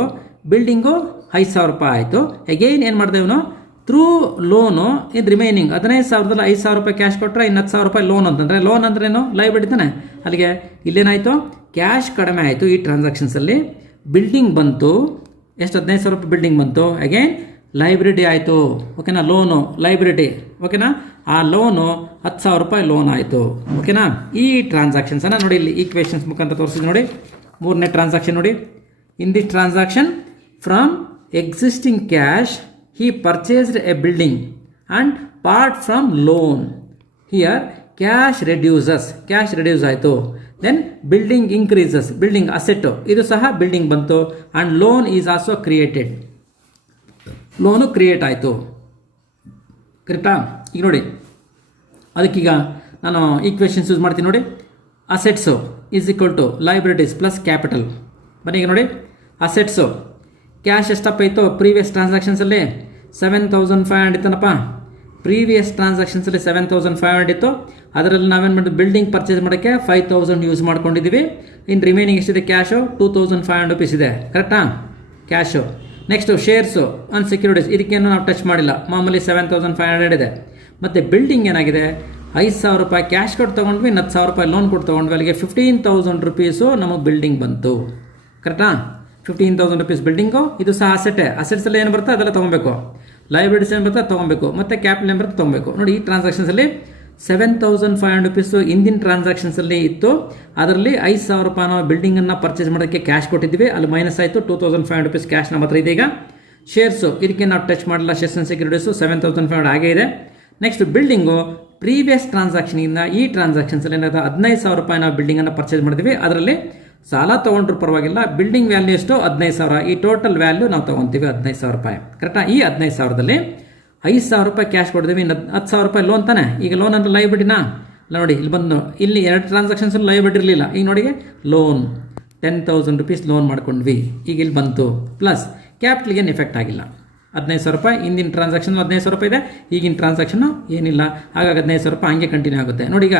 ಬಿಲ್ಡಿಂಗು 5,000 ರೂಪಾಯಿ ಆಯಿತು. ಅಗೈನ್ ಏನು ಮಾಡಿದೆ ಇವನು, ಥ್ರೂ ಲೋನು ಇದು ರಿಮೈನಿಂಗ್ 15,000ದಲ್ಲಿ 5,000 ರೂಪಾಯಿ ಕ್ಯಾಶ್ ಕೊಟ್ಟರೆ ಇನ್ನು 10,000 ರೂಪಾಯಿ ಲೋನ್ ಅಂತಂದರೆ, ಲೋನ್ ಅಂದ್ರೇನು, ಲೈಬಿಲಿಟಿ ತಾನೆ. ಅಲ್ಲಿಗೆ ಇಲ್ಲೇನಾಯಿತು, ಕ್ಯಾಶ್ ಕಡಿಮೆ ಆಯಿತು ಈ ಟ್ರಾನ್ಸಾಕ್ಷನ್ಸಲ್ಲಿ, ಬಿಲ್ಡಿಂಗ್ ಬಂತು. ಎಷ್ಟು? 15,000 ರೂಪಾಯಿ ಬಿಲ್ಡಿಂಗ್ ಬಂತು. ಅಗೇನ್ ಲೈಬ್ರಿಟಿ ಆಯಿತು. ಓಕೆನಾ? Loan liability. ಓಕೆನಾ? ಆ ಲೋನು 10,000 ರೂಪಾಯಿ ಲೋನ್ ಆಯಿತು. ಓಕೆನಾ? ಈ ಟ್ರಾನ್ಸಾಕ್ಷನ್ಸನ್ನು ನೋಡಿ, ಇಲ್ಲಿ ಈಕ್ವೇಷನ್ಸ್ ಮುಖಾಂತರ ತೋರಿಸಿದ್ದು ನೋಡಿ. ಮೂರನೇ ಟ್ರಾನ್ಸಾಕ್ಷನ್ ನೋಡಿ. ಇನ್ the transaction from existing cash he purchased a building and part from loan. Here cash reduces ಆಯಿತು. then building increases, building asset ಇದು ಸಹ ಬಿಲ್ಡಿಂಗ್ ಬಂತು. and loan is also created, loan create ಆಯಿತು. ಕರೆಕ್ಟಾ? ಈಗ ನೋಡಿ, ಅದಕ್ಕೀಗ ನಾನು ಈಕ್ವೇಷನ್ಸ್ ಯೂಸ್ ಮಾಡ್ತೀನಿ ನೋಡಿ. Assets is equal to liabilities plus capital. ಬನ್ನಿ ಈಗ ನೋಡಿ, ಅಸೆಟ್ಸು ಕ್ಯಾಶ್ ಎಷ್ಟಪ್ಪ ಇತ್ತು ಪ್ರೀವಿಯಸ್ ಟ್ರಾನ್ಸಾಕ್ಷನ್ಸಲ್ಲಿ 7,500 ಇತ್ತನಪ್ಪ. ಪ್ರೀವಿಯಸ್ ಟ್ರಾನ್ಸಾಕ್ಷನ್ಸಲ್ಲಿ 7,500 ಇತ್ತು. ಅದರಲ್ಲಿ ನಾವೇನು ಮಾಡಿದ್ವಿ, ಬಿಲ್ಡಿಂಗ್ ಪರ್ಚೇಸ್ ಮಾಡೋಕ್ಕೆ 5,000 ಯೂಸ್ ಮಾಡ್ಕೊಂಡಿದ್ದೀವಿ. ಇನ್ನು ರಿಮೈನಿಂಗ್ ಎಷ್ಟಿದೆ, ಕ್ಯಾಶು 2,500 ರೂಪೀಸ್ ಇದೆ. ಕರೆಕ್ಟಾ? Cash. Next shares on securities, ಇದಕ್ಕೇನು ನಾವು ಟಚ್ ಮಾಡಿಲ್ಲ, ಮಾಮೂಲಿ 7,500 ಇದೆ. ಮತ್ತು ಬಿಲ್ಡಿಂಗ್ ಏನಾಗಿದೆ, 5,000 ರೂಪಾಯಿ ಕ್ಯಾಶ್ ಕೊಟ್ಟು ತೊಗೊಂಡ್ವಿ, 10,000 ರೂಪಾಯಿ ಲೋನ್ ಕೊಟ್ಟು ತೊಗೊಂಡ್ವಿ. ಅಲ್ಲಿಗೆ 15,000 ರೂಪೀಸು ನಮಗೆ ಬಿಲ್ಡಿಂಗ್ ಬಂತು. ಕರೆಕ್ಟಾ? 15,000 ರೂಪೀಸ್ ಬಿಲ್ಡಿಂಗು. ಇದು ಸಹ ಅಸೆಟೇ. ಅಸೆಟ್ಸಲ್ಲಿ ಏನು ಬರುತ್ತೆ ಅದೆಲ್ಲ ತೊಗೊಬೇಕು. ಲೈಬ್ರಿಟೀಸ್ ಏನು ಬರುತ್ತೆ ತೊಗೊಬೇಕು. ಮತ್ತು ಕ್ಯಾಪಿಟಲ್ ಏನು ಬರುತ್ತೆ ತೊಗೊಬೇಕು. ನೋಡಿ, ಈ ಟ್ರಾನ್ಸಾಕ್ಷನ್ಸಲ್ಲಿ 7,500 ರೂಪೀಸು ಹಿಂದಿನ ಟ್ರಾನ್ಸಾಕ್ಷನ್ಸಲ್ಲಿ ಇತ್ತು. ಅದರಲ್ಲಿ 5,000 ರೂಪಾಯಿ ನಾವು ಬಿಲ್ಡಿಂಗನ್ನು ಪರ್ಚೇಸ್ ಮಾಡೋಕ್ಕೆ ಕ್ಯಾಶ್ ಕೊಟ್ಟಿದ್ದೀವಿ. ಅಲ್ಲಿ ಮೈನಸ್ ಆಯಿತು. 2,500 ರೂಪೀಸ್ ಕ್ಯಾಶ್ ನಮ್ಮ ಹತ್ರ ಇದೆ. ಈಗ ಶೇರ್ಸು, ಇದಕ್ಕೆ ನಾವು ಟಚ್ ಮಾಡಿಲ್ಲ. ಶೇರ್ಸ್ ಆ್ಯಂಡ್ ಸೆಕ್ಯೂರಿಟೀಸು 7,500 ಆಗೇ ಇದೆ. ನೆಕ್ಸ್ಟ್ ಬಿಲ್ಡಿಂಗು, ಪ್ರೀವಿಯಸ್ ಟ್ರಾನ್ಸಾಕ್ಷನಿಂದ ಈ ಟ್ರಾನ್ಸಾಕ್ಷನ್ಸಲ್ಲಿ ಏನಾಗುತ್ತೆ, 15,000 ರೂಪಾಯಿ ನಾವು ಬಿಲ್ಡಿಂಗನ್ನು ಪರ್ಚೇಸ್ ಮಾಡಿದ್ವಿ. ಅದರಲ್ಲಿ ಸಾಲ ತೊಗೊಂಡ್ರು ಪರವಾಗಿಲ್ಲ, ಬಿಲ್ಡಿಂಗ್ ವ್ಯಾಲ್ಯೂ ಎಷ್ಟು, 15,000. ಈ ಟೋಟಲ್ ವ್ಯಾಲ್ಯೂ ನಾವು ತೊಗೊತೀವಿ 15,000 ರೂಪಾಯಿ. ಕರೆಕ್ಟಾ? ಈ 15,000ದಲ್ಲಿ 5,000 ರೂಪಾಯಿ ಕ್ಯಾಶ್ ಕೊಡ್ತೀವಿ, 10,000 ರೂಪಾಯಿ ಲೋನ್ ತಾನೆ. ಈಗ ಲೋನ್ ಅಂದರೆ ಲೈಬಿಲಿಟಿನಾ? ನೋಡಿ, ಇಲ್ಲಿ ಬಂದು ಇಲ್ಲಿ 2 ಟ್ರಾನ್ಸಾಕ್ಷನ್ಸ್ ಲೈಬಿಲಿಟಿ ಇರಲಿಲ್ಲ. ಈಗ ನೋಡಿ, ಲೋನ್ 10,000 ರೂಪೀಸ್ ಲೋನ್ ಮಾಡ್ಕೊಂಡ್ವಿ. ಈಗ ಇಲ್ಲಿ ಬಂತು. ಪ್ಲಸ್ ಕ್ಯಾಪಿಟಲ್ಗೆ ಏನು ಎಫೆಕ್ಟ್ ಆಗಿಲ್ಲ. 15,000 ರೂಪಾಯಿ ಹಿಂದಿನ ಟ್ರಾನ್ಸಾಕ್ಷನ್ 15,000 ರೂಪಾಯಿ ಇದೆ. ಈಗಿನ ಟ್ರಾನ್ಸಾಕ್ಷನ್ನು ಏನಿಲ್ಲ. ಹಾಗಾಗಿ 15,000 ರೂಪಾಯಿ ಹಂಗೆ ಕಂಟಿನ್ಯೂ ಆಗುತ್ತೆ. ನೋಡಿ, ಈಗ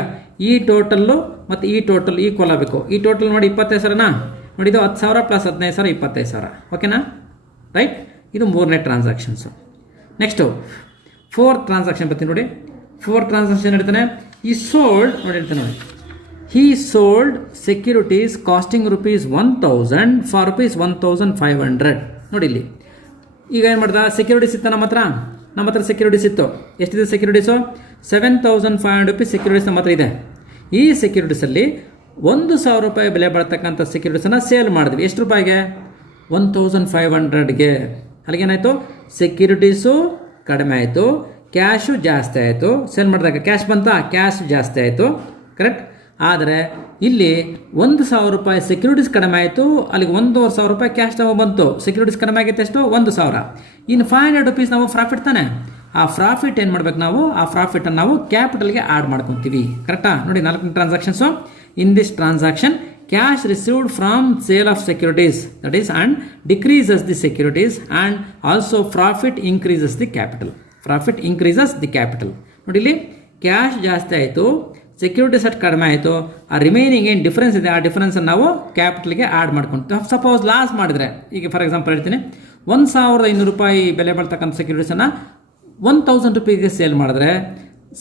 ಈ ಟೋಟಲ್ಲು ಮತ್ತು ಈ ಟೋಟಲ್ ಈಕ್ವಲ್ ಆಗಬೇಕು. ಈ ಟೋಟಲ್ ನೋಡಿ 25,000ನಾ? ನೋಡಿ, ಇದು 10,000 ಪ್ಲಸ್ 15,000 25,000. ಓಕೆನಾ? ರೈಟ್? ಇದು ಮೂರನೇ ಟ್ರಾನ್ಸಾಕ್ಷನ್ಸು. ನೆಕ್ಸ್ಟು 4th ಟ್ರಾನ್ಸಾಕ್ಷನ್ ಬರ್ತೀನಿ ನೋಡಿ. 4th ಟ್ರಾನ್ಸಾಕ್ಷನ್ ಹೇಳ್ತಾನೆ, ಈ ಸೋಲ್ಡ್ ನೋಡಿ, ಹೇಳ್ತಾನೆ ನೋಡಿ, he sold securities costing ₹1,000 for ₹1,500. ನೋಡಿ, ಇಲ್ಲಿ ಈಗ ಏನು ಮಾಡ್ದ, ಸೆಕ್ಯೂರಿಟೀಸ್ ಇತ್ತು ನಮ್ಮ ಹತ್ರ ಸೆಕ್ಯೂರಿಟೀಸ್ ಇತ್ತು. ಎಷ್ಟಿದೆ ಸೆಕ್ಯೂರಿಟೀಸು? 7,500 ರೂಪೀಸ್ ಸೆಕ್ಯೂರಿಟೀಸ್ ನಮ್ಮ ಹತ್ರ ಇದೆ. ಈ ಸೆಕ್ಯೂರಿಟೀಸಲ್ಲಿ 1,000 ರೂಪಾಯಿ ಬೆಲೆ ಬಾಳ್ತಕ್ಕಂಥ ಸೆಕ್ಯೂರಿಟೀಸನ್ನು ಸೇಲ್ ಮಾಡಿದ್ವಿ. ಎಷ್ಟು ರೂಪಾಯಿಗೆ? 1,500ಗೆ. ಅಲ್ಲಿಗೇನಾಯಿತು, ಸೆಕ್ಯೂರಿಟೀಸು ಕಡಿಮೆ ಆಯಿತು, ಕ್ಯಾಶು ಜಾಸ್ತಿ ಆಯಿತು. ಸೇಲ್ ಮಾಡಿದಾಗ ಕ್ಯಾಶ್ ಬಂತಾ? ಕ್ಯಾಶ್ ಜಾಸ್ತಿ ಆಯಿತು. ಕರೆಕ್ಟ್? ಆದರೆ ಇಲ್ಲಿ 1,000 ರೂಪಾಯಿ ಸೆಕ್ಯೂರಿಟೀಸ್ ಕಡಿಮೆ ಆಯಿತು, ಅಲ್ಲಿಗೆ 1,500 ರೂಪಾಯಿ ಕ್ಯಾಶ್ ನಾವು ಬಂತು. ಸೆಕ್ಯೂರಿಟೀಸ್ ಕಡಿಮೆ ಆಗಿತ್ತು ಎಷ್ಟು? 1,000. ಇನ್ನು 500 ರೂಪೀಸ್ ನಾವು ಪ್ರಾಫಿಟ್ ತಾನೆ. ಆ ಪ್ರಾಫಿಟ್ ಏನು ಮಾಡ್ಬೇಕು ನಾವು? ಆ ಪ್ರಾಫಿಟನ್ನು ನಾವು ಕ್ಯಾಪಿಟಲ್ಗೆ ಆ್ಯಡ್ ಮಾಡ್ಕೊತೀವಿ. ಕರೆಕ್ಟಾ? ನೋಡಿ, 4ನೇ transactions. In this transaction cash received from sale of securities, that is, and decreases the securities, and also profit increases the capital. Profit increases the capital. ನೋಡಿ, ಇಲ್ಲಿ ಕ್ಯಾಶ್ ಜಾಸ್ತಿ ಆಯಿತು, ಸೆಕ್ಯೂರಿಟೀಸ್ ಅಷ್ಟು ಕಡಿಮೆ ಆಯಿತು. ಆ ರಿಮೈನಿಂಗ್ ಏನು ಡಿಫ್ರೆನ್ಸ್ ಇದೆ, ಆ ಡಿಫ್ರೆನ್ಸನ್ನು ನಾವು ಕ್ಯಾಪಿಟಲ್ಗೆ ಆ್ಯಡ್ ಮಾಡ್ಕೊತೀವಿ. ಸಪೋಸ್ ಲಾಸ್ ಮಾಡಿದರೆ, ಈಗ ಫಾರ್ ಎಕ್ಸಾಂಪಲ್ ಹೇಳ್ತೀನಿ, 1,500 ರೂಪಾಯಿ ಬೆಲೆ ಬಾಳ್ತಕ್ಕಂಥ ಸೆಕ್ಯೂರಿಟೀಸನ್ನು 1,000 ರೂಪಾಯಿಗೆ ಸೇಲ್ ಮಾಡಿದ್ರೆ,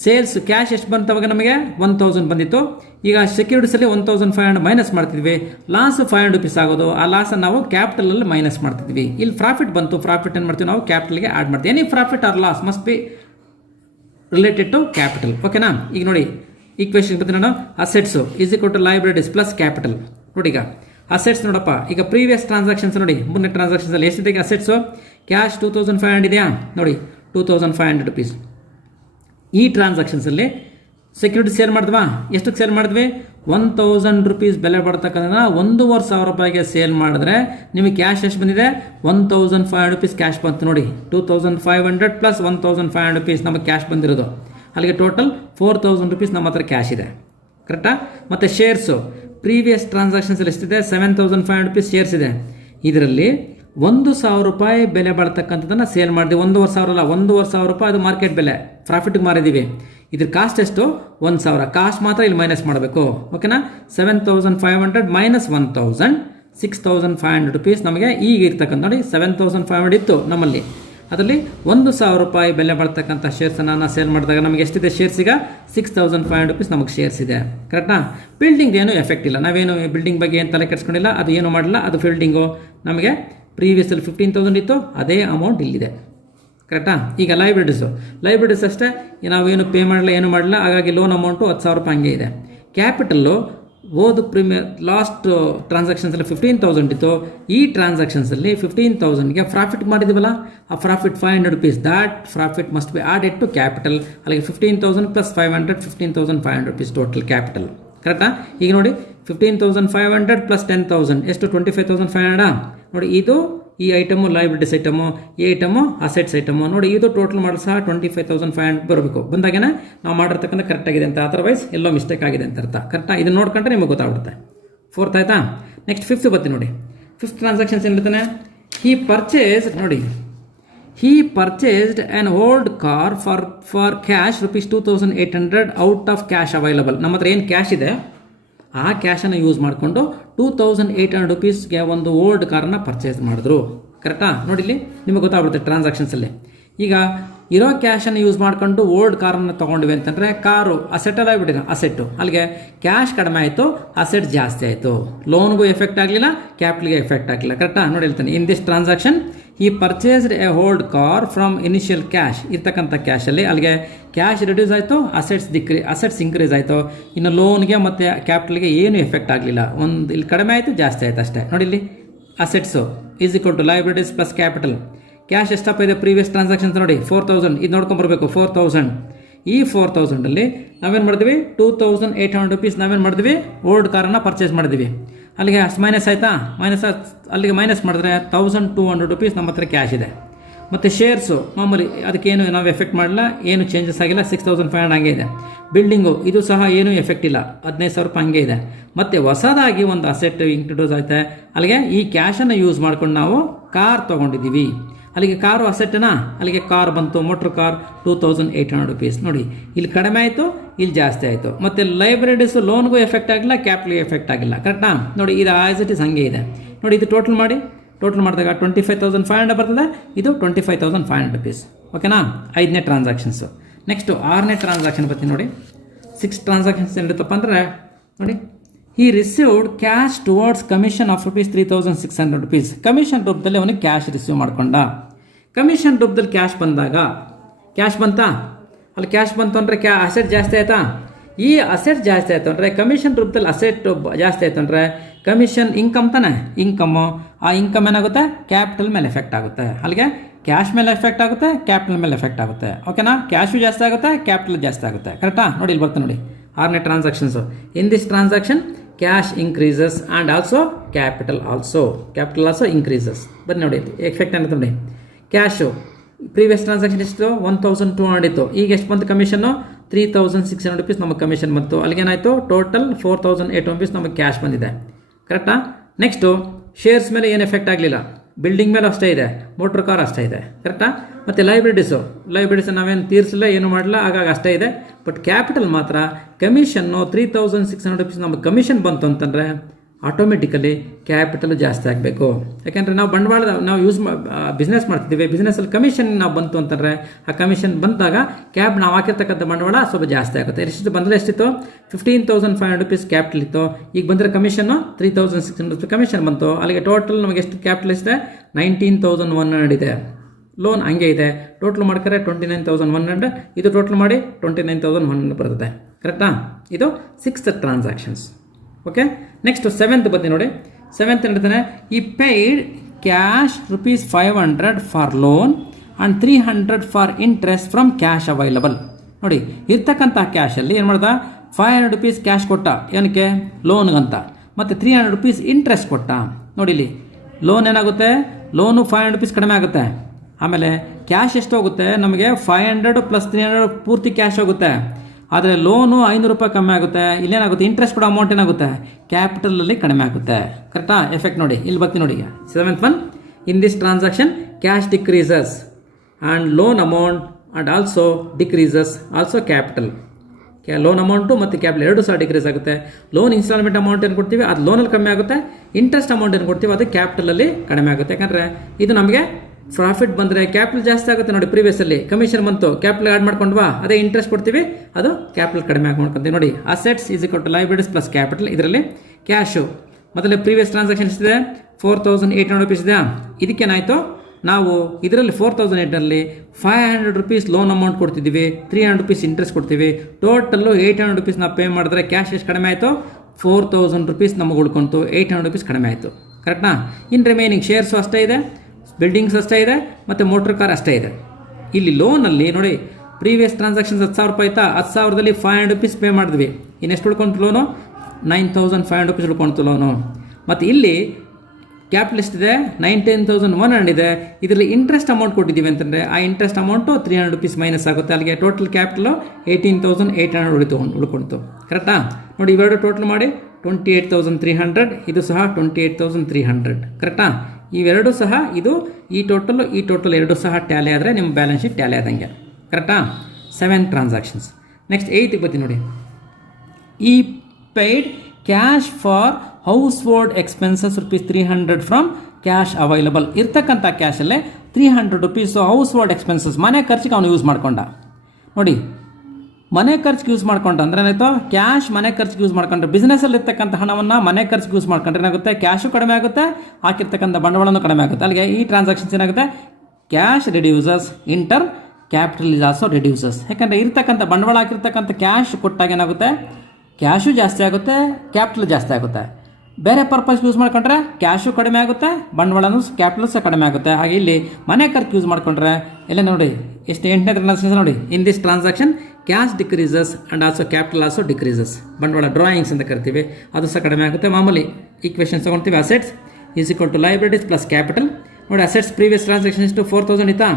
ಸೇಲ್ಸ್ ಕ್ಯಾಶ್ ಎಷ್ಟು ಬಂತು ಅವಾಗ ನಮಗೆ? 1,000 ಬಂದಿತ್ತು. ಈಗ ಸೆಕ್ಯೂರಿಟೀಸಲ್ಲಿ 1,500 ಮೈನಸ್ ಮಾಡ್ತಿದ್ವಿ, ಲಾಸ್ 500 ರೂಪೀಸ್ ಆಗೋದು. ಆ ಲಾಸನ್ನು ನಾವು ಕ್ಯಾಪಿಟಲಲ್ಲಿ ಮೈನಸ್ ಮಾಡ್ತಿದ್ವಿ. ಇಲ್ಲಿ ಪ್ರಾಫಿಟ್ ಬಂತು, ಪ್ರಾಫಿಟ್ ಏನು ಮಾಡ್ತೀವಿ ನಾವು? ಕ್ಯಾಪಿಟಲ್ಗೆ ಆ್ಯಡ್ ಮಾಡ್ತೀವಿ. Any profit or loss must be related to capital. ಓಕೆನಾ? ಈಗ ನೋಡಿ, ಈಕ್ವೇಷನ್ ಬರ್ತೀನಿ ನಾನು. Assets is equal to liabilities plus capital. ನೋಡಿ, ಈಗ ಅಸೆಟ್ಸ್ ನೋಡಪ್ಪ, ಈಗ ಪ್ರೀವಿಯಸ್ ಟ್ರಾನ್ಸಾಕ್ಷನ್ಸ್ ನೋಡಿ, ಮುಂದೆ ಟ್ರಾನ್ಸಾಕ್ಷನ್ಸಲ್ಲಿ ಎಷ್ಟಿದೆ ಅಸೆಟ್ಸು? ಕ್ಯಾಶ್ 2,500 ಇದೆಯಾ? ನೋಡಿ, 2,500 ರೂಪೀಸ್. ಈ ಟ್ರಾನ್ಸಾಕ್ಷನ್ಸಲ್ಲಿ ಸೆಕ್ಯೂರಿಟಿ ಸೇಲ್ ಮಾಡಿದ್ವಾ, ಎಷ್ಟಕ್ಕೆ ಸೇಲ್ ಮಾಡಿದ್ವಿ, 1000 ರೂಪೀಸ್ ಬೆಲೆ ಬರ್ತಕ್ಕಂಥ 1,500 ರೂಪಾಯಿಗೆ ಸೇಲ್ ಮಾಡಿದ್ರೆ ನಿಮಗೆ ಕ್ಯಾಶ್ ಎಷ್ಟು ಬಂದಿದೆ, 1500 ರೂಪೀಸ್ ಕ್ಯಾಶ್ ಬಂತು ನೋಡಿ. 2500 ಪ್ಲಸ್ 1500 ರೂಪೀಸ್ ನಮಗೆ ಕ್ಯಾಶ್ ಬಂದಿರೋದು, ಅಲ್ಲಿಗೆ ಟೋಟಲ್ 4000 ರೂಪೀಸ್ ನಮ್ಮ ಹತ್ರ ಕ್ಯಾಶ್ ಇದೆ. ಕರೆಕ್ಟಾ? ಮತ್ತು ಶೇರ್ಸು ಪ್ರೀವಿಯಸ್ ಟ್ರಾನ್ಸಾಕ್ಷನ್ಸಲ್ಲಿ ಎಷ್ಟಿದೆ, 7500 ರೂಪೀಸ್ ಶೇರ್ಸ್ ಇದೆ. ಇದರಲ್ಲಿ 1,000 ರೂಪಾಯಿ ಬೆಲೆ ಬಾಳ್ತಕ್ಕಂಥದ್ದನ್ನು ಸೇಲ್ ಮಾಡಿದ್ವಿ. 1,500 ಅಲ್ಲ, 1,500 ರೂಪಾಯಿ ಅದು ಮಾರ್ಕೆಟ್ ಬೆಲೆ, ಪ್ರಾಫಿಟ್ಗೆ ಮಾರಿದ್ದೀವಿ. ಇದ್ರ ಕಾಸ್ಟ್ ಎಷ್ಟು, 1,000. ಕಾಸ್ಟ್ ಮಾತ್ರ ಇಲ್ಲಿ ಮೈನಸ್ ಮಾಡಬೇಕು. ಓಕೆನಾ? 7500 ಮೈನಸ್ 1000, 6500 ರೂಪೀಸ್ ನಮಗೆ ಈಗ ಇರ್ತಕ್ಕಂಥ ನೋಡಿ. 7500 ಇತ್ತು ನಮ್ಮಲ್ಲಿ, ಅದರಲ್ಲಿ 1,000 ರೂಪಾಯಿ ಬೆಲೆ ಬಾಳ್ತಕ್ಕಂಥ ಶೇರ್ಸನ್ನು ನಾನು ಸೇಲ್ ಮಾಡಿದಾಗ ನಮಗೆ ಎಷ್ಟಿದೆ ಶೇರ್ಸ್, ಈಗ 6500 ರೂಪೀಸ್ ನಮಗೆ ಶೇರ್ಸ್ ಇದೆ. ಕರೆಕ್ಟಾ? ಬಿಲ್ಡಿಂಗ್ ಏನು ಎಫೆಕ್ಟ್ ಇಲ್ಲ, ನಾವೇನು ಬಿಲ್ಡಿಂಗ್ ಬಗ್ಗೆ ಏನು ತಲೆ ಕೆಡಿಸ್ಕೊಂಡಿಲ್ಲ, ಅದು ಏನು ಮಾಡಿಲ್ಲ. ಅದು ಬಿಲ್ಡಿಂಗು ನಮಗೆ ಪ್ರೀವಿಯಸ್ಸಲ್ಲಿ 15,000 ಇತ್ತು, ಅದೇ ಅಮೌಂಟ್ ಇಲ್ಲಿದೆ. ಕರೆಕ್ಟಾ? ಈಗ ಲೈಬ್ರರೀಸ್ ಅಷ್ಟೇ, ನಾವೇನು ಪೇ ಮಾಡಲ್ಲ, ಏನು ಮಾಡಲ್ಲ, ಹಾಗಾಗಿ ಲೋನ್ ಅಮೌಂಟು 10,000 ರೂಪಾಯಿ ಹಂಗೆ ಇದೆ. ಕ್ಯಾಪಿಟಲ್ಲು ಲಾಸ್ಟ್ ಟ್ರಾನ್ಸಾಕ್ಷನ್ಸಲ್ಲಿ 15,000 ಇತ್ತು. ಈ ಟ್ರಾನ್ಸಾಕ್ಷನ್ಸಲ್ಲಿ 15,000ಗೆ ಪ್ರಾಫಿಟ್ ಮಾಡಿದ್ದೀವಲ್ಲ, ಆ profit 500 rupees, that profit must be added to capital. ಅಲ್ಲಿಗೆ 15,000 ಪ್ಲಸ್ 500, 15,500 ರೂಪೀಸ್ ಟೋಟಲ್ ಕ್ಯಾಪಿಟಲ್. ಕರೆಕ್ಟಾ? ಈಗ ನೋಡಿ 15,500 ಪ್ಲಸ್ 10,000 ಎಷ್ಟು, 25,500 ನೋಡಿ. ಇದು ಈ ಐಟಮು ಲೈಬಿಲಿಟೀಸ್ ಐಟಮು, ಈ ಐಟಮು ಅಸೆಟ್ಸ್ ಐಟಮು ನೋಡಿ. ಇದು ಟೋಟಲ್ ಮಾಡಿ ಸಹ 25,500 ಬರಬೇಕು. ಬಂದಾಗೇನೆ ನಾವು ಮಾಡಿರ್ತಕ್ಕಂಥ ಕರೆಕ್ಟ್ ಆಗಿದೆ ಅಂತ, ಅದರ್ವೈಸ್ ಎಲ್ಲೋ ಮಿಸ್ಟೇಕ್ ಆಗಿದೆ ಅಂತ ಅರ್ಥ. ಕರೆಕ್ಟಾ? ಇದನ್ನು ನೋಡ್ಕೊಂಡ್ರೆ ನಿಮಗೆ ಗೊತ್ತಾಗ್ಬಿಡುತ್ತೆ. 4th ಆಯ್ತಾ? ನೆಕ್ಸ್ಟ್ 5th ಬರ್ತೀನಿ ನೋಡಿ. 5th ಟ್ರಾನ್ಸಾಕ್ಷನ್ಸ್ ಏನಿರ್ತಾನೆ, he purchased an old car for cash rupees 2,800 out of cash available. ನಮ್ಮ ಹತ್ರ ಏನು ಕ್ಯಾಶ್ ಇದೆ ಆ ಕ್ಯಾಶನ್ನು ಯೂಸ್ ಮಾಡಿಕೊಂಡು 2,800 ರೂಪೀಸ್ಗೆ ಒಂದು ಓಲ್ಡ್ ಕಾರನ್ನು ಪರ್ಚೇಸ್ ಮಾಡಿದ್ರು. ಕರೆಕ್ಟಾ? ನೋಡಿ ಇಲ್ಲಿ ನಿಮಗೆ ಗೊತ್ತಾಗ್ಬಿಡುತ್ತೆ ಟ್ರಾನ್ಸಾಕ್ಷನ್ಸಲ್ಲಿ. ಈಗ ಇರೋ ಕ್ಯಾಶನ್ನು ಯೂಸ್ ಮಾಡ್ಕೊಂಡು ಓಲ್ಡ್ ಕಾರನ್ನು ತೊಗೊಂಡ್ವಿ ಅಂತಂದರೆ, ಕಾರು ಅಸೆಟ್ಟಲ್ಲಿ ಆಗಿಬಿಟ್ಟಿದೆ, ಅಸೆಟ್ಟು ಅಲ್ಲಿಗೆ ಕ್ಯಾಶ್ ಕಡಿಮೆ ಆಯಿತು, ಅಸೆಟ್ ಜಾಸ್ತಿ ಆಯಿತು. ಲೋನ್ಗೂ ಎಫೆಕ್ಟ್ ಆಗಲಿಲ್ಲ, ಕ್ಯಾಪಿಟಲ್ಗೆ ಎಫೆಕ್ಟ್ ಆಗಲಿಲ್ಲ. ಕರೆಕ್ಟಾ? ನೋಡಿ ಹೇಳ್ತಾನೆ, ಇನ್ ದಿಸ್ ಟ್ರಾನ್ಸಾಕ್ಷನ್ ಈ purchased A hold car from initial cash. ಇರ್ತಕ್ಕಂಥ ಕ್ಯಾಶಲ್ಲಿ ಅಲ್ಲಿಗೆ ಕ್ಯಾಶ್ ರಿಡ್ಯೂಸ್ ಆಯಿತು, ಅಸೆಟ್ಸ್ ಇನ್ಕ್ರೀಸ್ ಆಯಿತು. ಇನ್ನು ಲೋನ್ಗೆ ಮತ್ತು ಕ್ಯಾಪಿಟಲ್ಗೆ ಏನು ಎಫೆಕ್ಟ್ ಆಗಲಿಲ್ಲ. ಒಂದು ಇಲ್ಲಿ ಕಡಿಮೆ ಆಯಿತು, ಜಾಸ್ತಿ ಆಯಿತು ಅಷ್ಟೇ. ನೋಡಿ ಇಲ್ಲಿ assets is equal to liabilities plus capital. Cash ಎಷ್ಟಪ್ಪ ಇದೆ ಪ್ರೀವಿಯಸ್ ಟ್ರಾನ್ಸಾಕ್ಷನ್ಸ್ ನೋಡಿ 4,000. ಇದು ನೋಡ್ಕೊಂಬರ್ಬೇಕು 4,000. ಈ 4,000ಅಲ್ಲಿ ನಾವೇನು ಮಾಡಿದ್ವಿ, 2,800 ರೂಪೀಸ್ ನಾವೇನು ಮಾಡಿದ್ವಿ, ಓಲ್ಡ್ ಕಾರನ್ನು ಪರ್ಚೇಸ್ ಮಾಡಿದ್ವಿ. ಅಲ್ಲಿಗೆ ಅಷ್ಟು ಮೈನಸ್ ಆಯಿತಾ, ಅಲ್ಲಿಗೆ ಮೈನಸ್ ಮಾಡಿದ್ರೆ 1,200 ರೂಪೀಸ್ ನಮ್ಮ ಹತ್ರ ಕ್ಯಾಶ್ ಇದೆ. ಮತ್ತು ಶೇರ್ಸು ಮಾಮೂಲಿ, ಅದಕ್ಕೇನು ನಾವು ಎಫೆಕ್ಟ್ ಮಾಡಲ್ಲ, ಏನು ಚೇಂಜಸ್ ಆಗಿಲ್ಲ, 6,500 ಹಂಗೆ ಇದೆ. ಬಿಲ್ಡಿಂಗು ಇದು ಸಹ ಏನೂ ಎಫೆಕ್ಟ್ ಇಲ್ಲ, 15,000 ರೂಪಾಯಿ ಹಂಗೆ ಇದೆ. ಮತ್ತು ಹೊಸದಾಗಿ ಒಂದು ಅಸೆಟ್ ಇಂಟ್ರೊಡ್ಯೂಸ್ ಆಯ್ತೆ. ಅಲ್ಲಿಗೆ ಈ ಕ್ಯಾಶನ್ನು ಯೂಸ್ ಮಾಡ್ಕೊಂಡು ನಾವು ಕಾರ್ ತೊಗೊಂಡಿದ್ದೀವಿ. ಅಲ್ಲಿಗೆ ಕಾರು ಅಸೆಟ್ಟನಾ, ಅಲ್ಲಿಗೆ ಕಾರ್ ಬಂತು, ಮೋಟ್ರ್ ಕಾರ್ 2,800 ರೂಪೀಸ್. ನೋಡಿ ಇಲ್ಲಿ ಕಡಿಮೆ ಆಯಿತು, ಇಲ್ಲಿ ಜಾಸ್ತಿ ಆಯಿತು. ಮತ್ತು ಲೈಬ್ರರೀಸು ಲೋನ್ಗೂ ಎಫೆಕ್ಟ್ ಆಗಿಲ್ಲ, ಕ್ಯಾಪಿಟಲ್ಗೆ ಎಫೆಕ್ಟ್ ಆಗಿಲ್ಲ. ಕರೆಕ್ಟಾ? ನೋಡಿ ಇದು ಆಸ್ ಇಟ್ ಇಸ್ ಹಂಗೆ ಇದೆ. ನೋಡಿ ಇದು ಟೋಟಲ್ ಮಾಡಿದಾಗ 25,500 ಬರ್ತದೆ, ಇದು 25,500 ರೂಪೀಸ್. ಓಕೆನಾ? 5ನೇ ಟ್ರಾನ್ಸಾಕ್ಷನ್ಸು. ನೆಕ್ಸ್ಟು 6ನೇ ಟ್ರಾನ್ಸಾಕ್ಷನ್ ಬರ್ತೀನಿ ನೋಡಿ. 6 ಟ್ರಾನ್ಸಾಕ್ಷನ್ಸ್ ಏನಿರುತ್ತಪ್ಪ ಅಂದರೆ ನೋಡಿ, ಈ received cash towards commission of ₹3,600 rupees. Commission ರೂಪದಲ್ಲಿ ಅವನಿಗೆ ಕ್ಯಾಶ್ ರಿಸೀವ್ ಮಾಡ್ಕೊಂಡ. ಕಮಿಷನ್ ರೂಪದಲ್ಲಿ ಕ್ಯಾಶ್ ಬಂದಾಗ, ಕ್ಯಾಶ್ ಬಂತಾ, ಅಲ್ಲಿ ಕ್ಯಾಶ್ ಬಂತು ಅಂದರೆ ಅಸೆಟ್ ಜಾಸ್ತಿ ಆಯಿತಾ. ಈ ಅಸೆಟ್ ಜಾಸ್ತಿ ಆಯಿತು ಅಂದರೆ, ಕಮಿಷನ್ ರೂಪದಲ್ಲಿ ಅಸೆಟ್ ಜಾಸ್ತಿ ಆಯಿತು ಅಂದರೆ ಕಮಿಷನ್ ಇನ್ಕಮ್ ತಾನೆ, ಇನ್ಕಮ್ಮು. ಆ ಇನ್ಕಮ್ ಏನಾಗುತ್ತೆ, ಕ್ಯಾಪಿಟಲ್ ಮೇಲೆ ಎಫೆಕ್ಟ್ ಆಗುತ್ತೆ. ಅಲ್ಲಿಗೆ ಕ್ಯಾಶ್ ಮೇಲೆ ಎಫೆಕ್ಟ್ ಆಗುತ್ತೆ, ಕ್ಯಾಪಿಟಲ್ ಮೇಲೆ ಎಫೆಕ್ಟ್ ಆಗುತ್ತೆ. ಓಕೆನಾ? ಕ್ಯಾಶು ಜಾಸ್ತಿ ಆಗುತ್ತೆ, ಕ್ಯಾಪಿಟಲ್ ಜಾಸ್ತಿ ಆಗುತ್ತೆ. ಕರೆಕ್ಟಾ? ನೋಡಿ ಇಲ್ಲಿ ಬರ್ತಾ ನೋಡಿ 6ನೇ transactions. In this transaction cash increases and also capital also increases. ಬನ್ನಿ ನೋಡಿ ಎಫೆಕ್ಟ್ ಅನ್ನೋದು ನೋಡಿ. ಕ್ಯಾಶು ಪ್ರೀವಿಯಸ್ ಟ್ರಾನ್ಸಾಕ್ಷನ್ ಎಷ್ಟು, 1,200 ಇತ್ತು. ಈಗ ಎಷ್ಟು ಬಂತು ಕಮಿಷನ್ನು, 3,600 ರೂಪೀಸ್ ನಮಗೆ ಕಮಿಷನ್ ಬಂತು. ಅಲ್ಲಿಗೇನಾಯಿತು, ಟೋಟಲ್ 4,800 ರೂಪೀಸ್ ನಮಗೆ ಕ್ಯಾಶ್ ಬಂದಿದೆ. ಕರೆಕ್ಟಾ? ನೆಕ್ಸ್ಟು ಶೇರ್ಸ್ ಮೇಲೆ ಏನು ಎಫೆಕ್ಟ್ ಆಗಲಿಲ್ಲ, ಬಿಲ್ಡಿಂಗ್ ಮೇಲೆ ಅಷ್ಟೇ ಇದೆ, ಮೋಟ್ರ್ ಕಾರ್ ಅಷ್ಟೇ ಇದೆ. ಕರೆಕ್ಟಾ? ಮತ್ತು ಲೈಬ್ರರೀಸು ನಾವೇನು ತೀರಿಸಿಲ್ಲ, ಏನು ಮಾಡಲ್ಲ, ಹಾಗಾಗಿ ಅಷ್ಟೇ ಇದೆ. ಬಟ್ ಕ್ಯಾಪಿಟಲ್ ಮಾತ್ರ ಕಮಿಷನ್ನು 3,600 ರೂಪೀಸ್ ನಮಗೆ ಕಮಿಷನ್ ಬಂತು ಅಂತಂದರೆ ಆಟೋಮೆಟಿಕಲಿ ಕ್ಯಾಪಿಟಲ್ ಜಾಸ್ತಿ ಆಗಬೇಕು. ಯಾಕೆಂದರೆ ನಾವು ಬಂಡವಾಳ ಬಿಸ್ನೆಸ್ ಮಾಡ್ತಿದ್ದೀವಿ, ಬಿಸ್ನೆಸ್ಸಲ್ಲಿ ಕಮಿಷನ್ ನಾವು ಬಂತು ಅಂತಂದರೆ ಆ ಕಮಿಷನ್ ಬಂದಾಗ ನಾವು ಹಾಕಿರ್ತಕ್ಕಂಥ ಬಂಡವಾಳ ಸ್ವಲ್ಪ ಜಾಸ್ತಿ ಆಗುತ್ತೆ. ಎಷ್ಟು ಬಂದರೆ ಎಷ್ಟಿತ್ತು, 15,500 ರೂಪೀಸ್ ಕ್ಯಾಪಿಟಲ್ ಇತ್ತು. ಈಗ ಬಂದರೆ ಕಮಿಷನ್ನು 3,600 ರೂಪೀಸ್ ಕಮಿಷನ್ ಬಂತು. ಅಲ್ಲಿಗೆ ಟೋಟಲ್ ನಮಗೆ ಎಷ್ಟು ಕ್ಯಾಪಿಟಲ್ ಇದೆ, 19,100 ಇದೆ. ಲೋನ್ ಹಂಗೆ ಇದೆ. ಟೋಟಲ್ ಮಾಡ್ತಾರೆ 29,100. ಇದು ಟೋಟಲ್ ಮಾಡಿ 29,100 ಬರ್ತದೆ. ಕರೆಕ್ಟಾ? ಇದು 6th transactions. Okay. Next 7th ಬರ್ತೀನಿ ನೋಡಿ. 7th ಹೇಳ್ತಾನೆ, ಈ paid cash ₹500 for loan and 300 for interest from cash available. ನೋಡಿ ಇರ್ತಕ್ಕಂಥ ಕ್ಯಾಶಲ್ಲಿ ಏನು ಮಾಡ್ದ, 500 rupees ಕ್ಯಾಶ್ ಕೊಟ್ಟ, ಏನಕ್ಕೆ, ಲೋನ್ಗಂತ. ಮತ್ತು 300 rupees ಇಂಟ್ರೆಸ್ಟ್ ಕೊಟ್ಟ. ನೋಡಿ ಇಲ್ಲಿ ಲೋನ್ ಏನಾಗುತ್ತೆ, ಲೋನು 500 rupees ಕಡಿಮೆ ಆಗುತ್ತೆ. ಆಮೇಲೆ ಕ್ಯಾಶ್ ಎಷ್ಟು ಹೋಗುತ್ತೆ ನಮಗೆ, 500 + 300 ಪೂರ್ತಿ ಕ್ಯಾಶ್ ಹೋಗುತ್ತೆ. ಆದರೆ ಲೋನು 500 ರೂಪಾಯಿ ಕಮ್ಮಿ ಆಗುತ್ತೆ. ಇಲ್ಲೇನಾಗುತ್ತೆ, ಇಂಟ್ರೆಸ್ಟ್ ಕೊಡೋ ಅಮೌಂಟ್ ಏನಾಗುತ್ತೆ, ಕ್ಯಾಪಿಟಲಲ್ಲಿ ಕಡಿಮೆ ಆಗುತ್ತೆ. ಕರೆಕ್ಟಾ? ಎಫೆಕ್ಟ್ ನೋಡಿ, ಇಲ್ಲಿ ಬರ್ತೀನಿ ನೋಡಿ. 7th one, in this transaction cash decreases and loan amount and also decreases also capital. Loan amount ಮತ್ತು ಕ್ಯಾಪಿಟಲ್ ಎರಡೂ ಸಹ ಡಿಕ್ರೀಸ್ ಆಗುತ್ತೆ. ಲೋನ್ ಇನ್ಸ್ಟಾಲ್ಮೆಂಟ್ ಅಮೌಂಟ್ ಏನು ಕೊಡ್ತೀವಿ ಅದು ಲೋನಲ್ಲಿ ಕಮ್ಮಿ ಆಗುತ್ತೆ. ಇಂಟ್ರೆಸ್ಟ್ ಅಮೌಂಟ್ ಏನು ಕೊಡ್ತೀವಿ ಅದು ಕ್ಯಾಪಿಟಲಲ್ಲಿ ಕಡಿಮೆ ಆಗುತ್ತೆ. ಯಾಕಂದರೆ ಇದು ನಮಗೆ ಪ್ರಾಫಿಟ್ ಬಂದರೆ ಕ್ಯಾಪಿಟಲ್ ಜಾಸ್ತಿ ಆಗುತ್ತೆ. ನೋಡಿ ಪ್ರೀವಿಯಸ್ಸಲ್ಲಿ ಕಮಿಷನ್ ಬಂತು, ಕ್ಯಾಪಿಟಲ್ ಆ್ಯಡ್ ಮಾಡ್ಕೊಂಡ್ವಾ, ಅದೇ ಇಂಟ್ರೆಸ್ಟ್ ಕೊಡ್ತೀವಿ, ಅದು ಕ್ಯಾಪಿಟಲ್ ಕಡಿಮೆ ಆಗಿ ಮಾಡ್ಕೊತೀವಿ. ನೋಡಿ assets is equal to liabilities plus capital. ಇದರಲ್ಲಿ ಕ್ಯಾಶು ಮೊದಲೇ ಪ್ರೀವಿಯಸ್ ಟ್ರಾನ್ಸಾಕ್ಷನ್ ಎಷ್ಟಿದೆ, 4800 rupees ಇದೆ. ಇದಕ್ಕೇನಾಯಿತು, ನಾವು ಇದರಲ್ಲಿ 4800ರಲ್ಲಿ 500 rupees ಲೋನ್ ಅಮೌಂಟ್ ಕೊಡ್ತಿದ್ದೀವಿ, 300 rupees ಇಂಟ್ರೆಸ್ಟ್ ಕೊಡ್ತೀವಿ. ಟೋಟಲ್ಲು 800 rupees ನಾವು ಪೇ ಮಾಡಿದ್ರೆ ಕ್ಯಾಶ್ ಎಷ್ಟು ಕಡಿಮೆ ಆಯಿತು, 4000 rupees ನಮಗೆ ಉಳ್ಕೊಂತು, 800 rupees ಕಡಿಮೆ ಆಯಿತು. ಕರೆಕ್ಟಾ? ಇನ್ ರಿಮೈನಿಂಗ್ ಶೇರ್ಸು ಅಷ್ಟೇ ಇದೆ, ಬಿಲ್ಡಿಂಗ್ಸ್ ಅಷ್ಟೇ ಇದೆ, ಮತ್ತು ಮೋಟ್ರ್ ಕಾರ್ ಅಷ್ಟೇ ಇದೆ. ಇಲ್ಲಿ ಲೋನಲ್ಲಿ ನೋಡಿ ಪ್ರೀವಿಯಸ್ ಟ್ರಾನ್ಸಾಕ್ಷನ್ಸ್ 10,000 ರೂಪಾಯಿ ಆಯಿತಾ, 10,000ದಲ್ಲಿ 500 rupees ಪೇ ಮಾಡಿದ್ವಿ. ಇನ್ನೆಷ್ಟು ಉಳ್ಕೊಂತು ಲೋನು, 9500 rupees ಉಳ್ಕೊಂತು ಲೋನು. ಮತ್ತು ಇಲ್ಲಿ ಕ್ಯಾಪಿಟಲ್ ಎಷ್ಟಿದೆ, 19,100 ಇದೆ. ಇದರಲ್ಲಿ ಇಂಟ್ರೆಸ್ಟ್ ಅಮೌಂಟ್ ಕೊಟ್ಟಿದ್ದೀವಿ ಅಂತಂದರೆ ಆ ಇಂಟ್ರೆಸ್ಟ್ ಅಮೌಂಟು 300 rupees ಮೈನಸ್ ಆಗುತ್ತೆ. ಅಲ್ಲಿಗೆ ಟೋಟಲ್ ಕ್ಯಾಪಿಟಲು 18,800 ಉಳ್ಕೊಳ್ತು. ಕರೆಕ್ಟಾ? ನೋಡಿ ಇವೆರಡು ಟೋಟಲ್ ಮಾಡಿ 28,300, ಇದು ಸಹ 28,300. ಕರೆಕ್ಟಾ? ಇವೆರಡು ಸಹ ಇದು ಈ ಟೋಟಲ್ ಎರಡು ಸಹ ಟ್ಯಾಲಿ ಆದರೆ ನಿಮ್ಮ ಬ್ಯಾಲೆನ್ಸ್ ಶೀಟ್ ಟ್ಯಾಲಿ ಆದಂಗೆ. ಕರೆಕ್ಟಾ? 7 ಟ್ರಾನ್ಸಾಕ್ಷನ್ಸ್. ನೆಕ್ಸ್ಟ್ 8th ಬರ್ತೀನಿ ನೋಡಿ. ಈ paid cash for house hold expenses ₹300 from cash available. ಇರ್ತಕ್ಕಂಥ ಕ್ಯಾಶಲ್ಲೇ 300 rupees ಹೌಸ್ ಹೋಲ್ಡ್ ಎಕ್ಸ್ಪೆನ್ಸಸ್, ಮನೆ ಖರ್ಚಿಗೆ ಅವನು ಯೂಸ್ ಮಾಡ್ಕೊಂಡ. ನೋಡಿ ಮನೆ ಖರ್ಚಿಗೆ ಯೂಸ್ ಮಾಡ್ಕೊಂಡ ಅಂದ್ರೆ ಏನಾಯಿತು, ಕ್ಯಾಶ್ ಮನೆ ಖರ್ಚಿಗೆ ಯೂಸ್ ಮಾಡ್ಕೊಂಡ್ರೆ, ಬಿಸ್ನೆಸ್ಸಲ್ಲಿ ಇರ್ತಕ್ಕಂಥ ಹಣವನ್ನು ಮನೆ ಖರ್ಚಿಗೆ ಯೂಸ್ ಮಾಡ್ಕೊಂಡ್ರೆ ಏನಾಗುತ್ತೆ, ಕ್ಯಾಶು ಕಡಿಮೆ ಆಗುತ್ತೆ, ಹಾಕಿರ್ತಕ್ಕಂಥ ಬಂಡವಾಳನೂ ಕಡಿಮೆ ಆಗುತ್ತೆ. ಅಲ್ಲಿಗೆ ಈ ಟ್ರಾನ್ಸಾಕ್ಷನ್ಸ್ ಏನಾಗುತ್ತೆ, cash reduces, inter capital is also reduces. ಯಾಕಂದರೆ ಇರ್ತಕ್ಕಂಥ ಬಂಡವಾಳ ಹಾಕಿರ್ತಕ್ಕಂಥ ಕ್ಯಾಶ್ ಕೊಟ್ಟಾಗ ಏನಾಗುತ್ತೆ, ಕ್ಯಾಶು ಜಾಸ್ತಿ ಆಗುತ್ತೆ, ಕ್ಯಾಪಿಟಲ್ ಜಾಸ್ತಿ ಆಗುತ್ತೆ. ಬೇರೆ ಪರ್ಪಸ್ ಯೂಸ್ ಮಾಡ್ಕೊಂಡ್ರೆ ಕ್ಯಾಶು ಕಡಿಮೆ ಆಗುತ್ತೆ, ಬಂಡವಾಳನೂ ಕ್ಯಾಪಿಟಲ್ ಸಹ ಕಡಿಮೆ ಆಗುತ್ತೆ. ಹಾಗೆ ಇಲ್ಲಿ ಮನೆ ಖರ್ಚು ಯೂಸ್ ಮಾಡ್ಕೊಂಡ್ರೆ ಎಲ್ಲ ನೋಡಿ ಎಷ್ಟು 8ನೇ ಟ್ರಾನ್ಸಾಕ್ಷನ್ ನೋಡಿ. In this transaction cash decreases and also capital also decreases. ಬಂಡವಾಳ ಡ್ರಾಯಿಂಗ್ಸ್ ಅಂತ ಕರಿತೀವಿ, ಅದು ಸಹ ಕಡಿಮೆ ಆಗುತ್ತೆ. ಮಾಮೂಲಿ ಈಕ್ವೇಷನ್ಸ್ ತೊಗೊಳ್ತೀವಿ. Assets is equal to liabilities plus capital. ನೋಡಿ ಅಸೆಟ್ಸ್ ಪ್ರೀವಿಯಸ್ ಟ್ರಾನ್ಸಾಕ್ಷನ್ ಎಷ್ಟು 4000 ಇತ್ತಾ,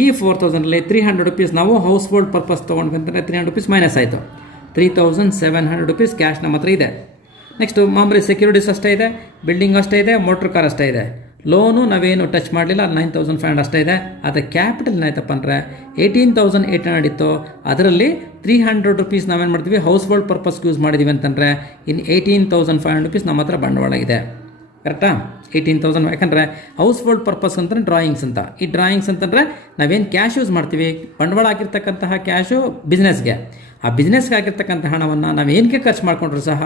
ಈ 4000ರಲ್ಲಿ 300 rupees ನಾವು ಹೌಸ್ ಹೋಲ್ಡ್ ಪರ್ಪಸ್ ತೊಗೊಂಡ್ಕಂತಂದರೆ 300 rupees ಮೈನಸ್ ಆಯಿತು. 3700 rupees ಕ್ಯಾಶ್ ನಮ್ಮ ಹತ್ರ ಇದೆ. ನೆಕ್ಸ್ಟು ಮಾಮೂಲಿ ಸೆಕ್ಯೂರಿಟೀಸ್ ಅಷ್ಟೇ ಇದೆ, ಬಿಲ್ಡಿಂಗ್ ಅಷ್ಟೇ ಇದೆ, ಮೋಟ್ರ್ ಕಾರ್ ಅಷ್ಟೇ ಇದೆ. ಲೋನು ನಾವೇನು ಟಚ್ ಮಾಡಲಿಲ್ಲ, 9500 ಅಷ್ಟೇ ಇದೆ. ಆದರೆ ಕ್ಯಾಪಿಟಲ್ ಏನಾಯ್ತಪ್ಪ ಅಂದರೆ 18,800 ಇತ್ತು, ಅದರಲ್ಲಿ 300 rupees ನಾವೇನು ಮಾಡ್ತೀವಿ, ಹೌಸ್ ಹೋಲ್ಡ್ ಪರ್ಪಸ್ಗೆ ಯೂಸ್ ಮಾಡಿದ್ದೀವಿ ಅಂತಂದರೆ ಇನ್ನು 18,500 rupees ನಮ್ಮ ಹತ್ರ ಬಂಡವಾಳ ಇದೆ. ಕರೆಕ್ಟಾ? 18,000. ಯಾಕಂದರೆ ಹೌಸ್ ಹೋಲ್ಡ್ ಪರ್ಪಸ್ ಅಂತಂದರೆ ಡ್ರಾಯಿಂಗ್ಸ್ ಅಂತ. ಈ ಡ್ರಾಯಿಂಗ್ಸ್ ಅಂತಂದರೆ ನಾವೇನು ಕ್ಯಾಶ್ ಯೂಸ್ ಮಾಡ್ತೀವಿ, ಬಂಡವಾಳ ಹಾಕಿರ್ತಕ್ಕಂತಹ ಕ್ಯಾಶು ಬಿಸ್ನೆಸ್ಗೆ, ಆ ಬಿಸ್ನೆಸ್ಗೆ ಹಾಕಿರ್ತಕ್ಕಂಥ ಹಣವನ್ನು ನಾವು ಏನಕ್ಕೆ ಖರ್ಚು ಮಾಡಿಕೊಂಡ್ರು ಸಹ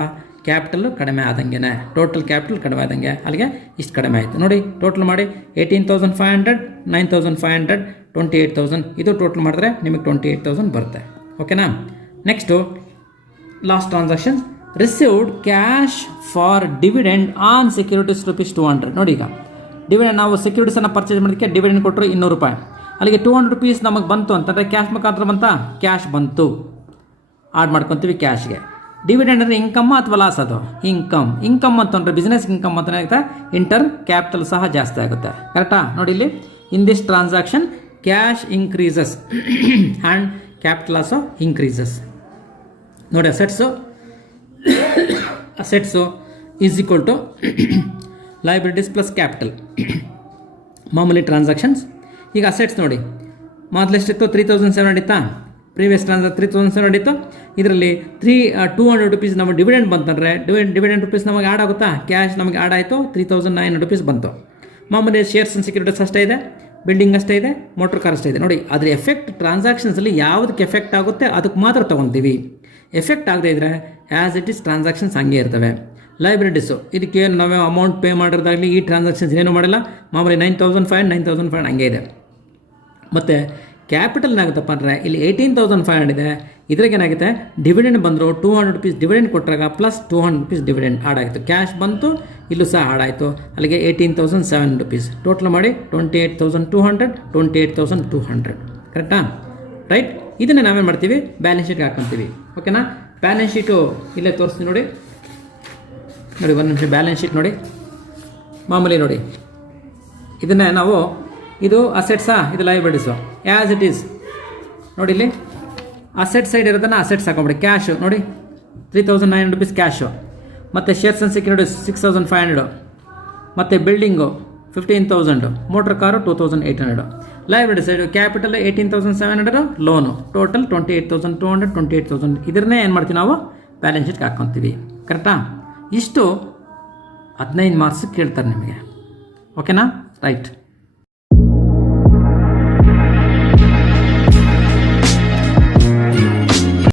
ಕ್ಯಾಪಿಟಲ್ಲು ಕಡಿಮೆ ಆದಂಗೆ, ಟೋಟಲ್ ಕ್ಯಾಪಿಟಲ್ ಕಡಿಮೆ ಆದಂಗೆ. ಅಲ್ಲಿಗೆ ಇಷ್ಟು ಕಡಿಮೆ ಆಯಿತು. ನೋಡಿ ಟೋಟಲ್ ಮಾಡಿ 18,500, 9,500, 28,000. ಇದು ಟೋಟಲ್ ಮಾಡಿದ್ರೆ ನಿಮಗೆ 28,000 ಬರುತ್ತೆ. ಓಕೆನಾ? Next last transaction, received cash for dividend on securities ₹200. ನೋಡಿ ಈಗ ಡಿವಿಡೆಂಡ್ ನಾವು ಸೆಕ್ಯೂರಿಟೀಸನ್ನು ಪರ್ಚೇಸ್ ಮಾಡೋದಕ್ಕೆ ಡಿವಿಡೆಂಡ್ ಕೊಟ್ಟರು ₹200. ಅಲ್ಲಿಗೆ 200 rupees ನಮಗೆ ಬಂತು ಅಂತಂದರೆ ಕ್ಯಾಶ್ ಮುಖಾಂತರ ಬಂತಾ, ಕ್ಯಾಶ್ ಬಂತು, ಆಡ್ ಮಾಡ್ಕೊತೀವಿ ಕ್ಯಾಶ್ಗೆ. ಡಿವಿಡೆಂಡ್ ಅಂದರೆ ಇನ್ಕಮ್ ಅಥವಾ ಲಾಸ್, ಅದು ಇನ್ಕಮ್ ಅಂತಂದರೆ ಬಿಸ್ನೆಸ್ ಇನ್ಕಮ್ ಅಂತ ಆಗುತ್ತೆ, ಇಂಟರ್ ಕ್ಯಾಪಿಟಲ್ ಸಹ ಜಾಸ್ತಿ ಆಗುತ್ತೆ. ಕರೆಕ್ಟಾ? ನೋಡಿ ಇಲ್ಲಿ in this transaction cash increases and capital also increases. ನೋಡಿ assets is equal to liabilities plus capital. ಮಾಮೂಲಿ ಟ್ರಾನ್ಸಾಕ್ಷನ್ಸ್. ಈಗ ಅಸೆಟ್ಸ್ ನೋಡಿ ಮೊದಲೆಷ್ಟಿತ್ತು, 3,700 ಇತ್ತಾ, ಪ್ರೀವಿಯಸ್ 3,700 ಇತ್ತು. ಇದರಲ್ಲಿ 200 rupees ನಮ್ಮ ಡಿವಿಡೆಂಡ್ ಬಂತಂದರೆ ಡಿವಿಡೆಂಡ್ ರೂಪೀಸ್ ನಮಗೆ ಆಡ್ ಆಗುತ್ತಾ, ಕ್ಯಾಶ್ ನಮಗೆ ಆಡ್ ಆಯಿತು, 3,900 rupees ಬಂತು. ಮಾಮೂಲಿ ಶೇರ್ಸ್ ಆ್ಯಂಡ್ ಸೆಕ್ಯೂರಿಟೀಸ್ ಅಷ್ಟೇ ಇದೆ, ಬಿಲ್ಡಿಂಗ್ ಅಷ್ಟೇ ಇದೆ, ಮೋಟ್ರ್ ಕಾರ್ ಅಷ್ಟೇ ಇದೆ. ನೋಡಿ ಅದರ ಎಫೆಕ್ಟ್ ಟ್ರಾನ್ಸಾಕ್ಷನ್ಸಲ್ಲಿ ಯಾವುದಕ್ಕೆ ಎಫೆಕ್ಟ್ ಆಗುತ್ತೆ ಅದಕ್ಕೆ ಮಾತ್ರ ತೊಗೊತೀವಿ. ಎಫೆಕ್ಟ್ ಆಗದೆ ಇದ್ದರೆ ಆ್ಯಸ್ ಇಟ್ ಈಸ್ ಟ್ರಾನ್ಸಾಕ್ಷನ್ಸ್ ಹಂಗೆ ಇರ್ತವೆ. ಲೈಬಿಲಿಟೀಸು ಇದಕ್ಕೇನು ನಾವು ಅಮೌಂಟ್ ಪೇ ಮಾಡಿರೋದಾಗಲಿ ಈ ಟ್ರಾನ್ಸಾಕ್ಷನ್ಸ್ ಏನೂ ಮಾಡಿಲ್ಲ, ಮಾಮೂಲಿ 9,500 ಹಂಗೆ ಇದೆ. ಮತ್ತು ಕ್ಯಾಪಿಟಲ್ ಏನಾಗುತ್ತಪ್ಪ ಅಂದರೆ ಇಲ್ಲಿ 18,500 ಇದೆ. ಇದ್ರಾಗೇನಾಗುತ್ತೆ, ಡಿವಿಡೆಂಡ್ ಬಂದರು 200 rupees ಡಿವಿಡೆಂಡ್ ಕೊಟ್ಟಾಗ ಪ್ಲಸ್ 200 rupees ಡಿವಿಡೆಂಡ್ ಆಡ್ ಆಯಿತು, ಕ್ಯಾಶ್ ಬಂತು, ಇಲ್ಲೂ ಸಹ ಆಡ್ ಆಯಿತು. ಅಲ್ಲಿಗೆ 18,700 rupees ಟೋಟಲ್ ಮಾಡಿ 28,200, 28,200. ಕರೆಕ್ಟಾ? ರೈಟ್. ಇದನ್ನೇ ನಾವೇನು ಮಾಡ್ತೀವಿ, ಬ್ಯಾಲೆನ್ಸ್ ಶೀಟ್ಗೆ ಹಾಕ್ಕೊಂತೀವಿ. ಓಕೆನಾ. ಬ್ಯಾಲೆನ್ಸ್ ಶೀಟು ಇಲ್ಲೇ ತೋರಿಸ್ತೀವಿ ನೋಡಿ. ನೋಡಿ ಒಂದು ನಿಮಿಷ, ಬ್ಯಾಲೆನ್ಸ್ ಶೀಟ್ ನೋಡಿ, ಮಾಮೂಲಿ ನೋಡಿ. ಇದನ್ನೇ ನಾವು, ಇದು ಅಸೆಟ್ಸಾ, ಇದು ಲಯಬಿಲಿಟೀಸು, ಆ್ಯಸ್ ಇಟ್ ಈಸ್ ನೋಡಿ. ಇಲ್ಲಿ ಅಸೆಟ್ ಸೈಡ್ ಇರೋದನ್ನು ಅಸೆಟ್ಸ್ ಹಾಕೊಂಬಿಡಿ. ಕ್ಯಾಶು ನೋಡಿ 3900 rupees ಕ್ಯಾಶು, ಮತ್ತು ಶೇರ್ಸ್ ಆ್ಯಂಡ್ ಸೆಕ್ಯೂರಿಟೀಸ್ 6500, ಮತ್ತು building 15000, motor car 2800. Liability side capital 18700, loan total 28200, 28000. ಇದನ್ನೇ ಏನು ಮಾಡ್ತೀವಿ ನಾವು, ಬ್ಯಾಲೆನ್ಸ್ ಶೀಟ್ಗೆ ಹಾಕ್ಕೊತೀವಿ. ಕರೆಕ್ಟಾ. ಇಷ್ಟು 15 ಮಾರ್ಕ್ಸ್ ಕೇಳ್ತಾರೆ ನಿಮಗೆ. ಓಕೆನಾ. ರೈಟ್.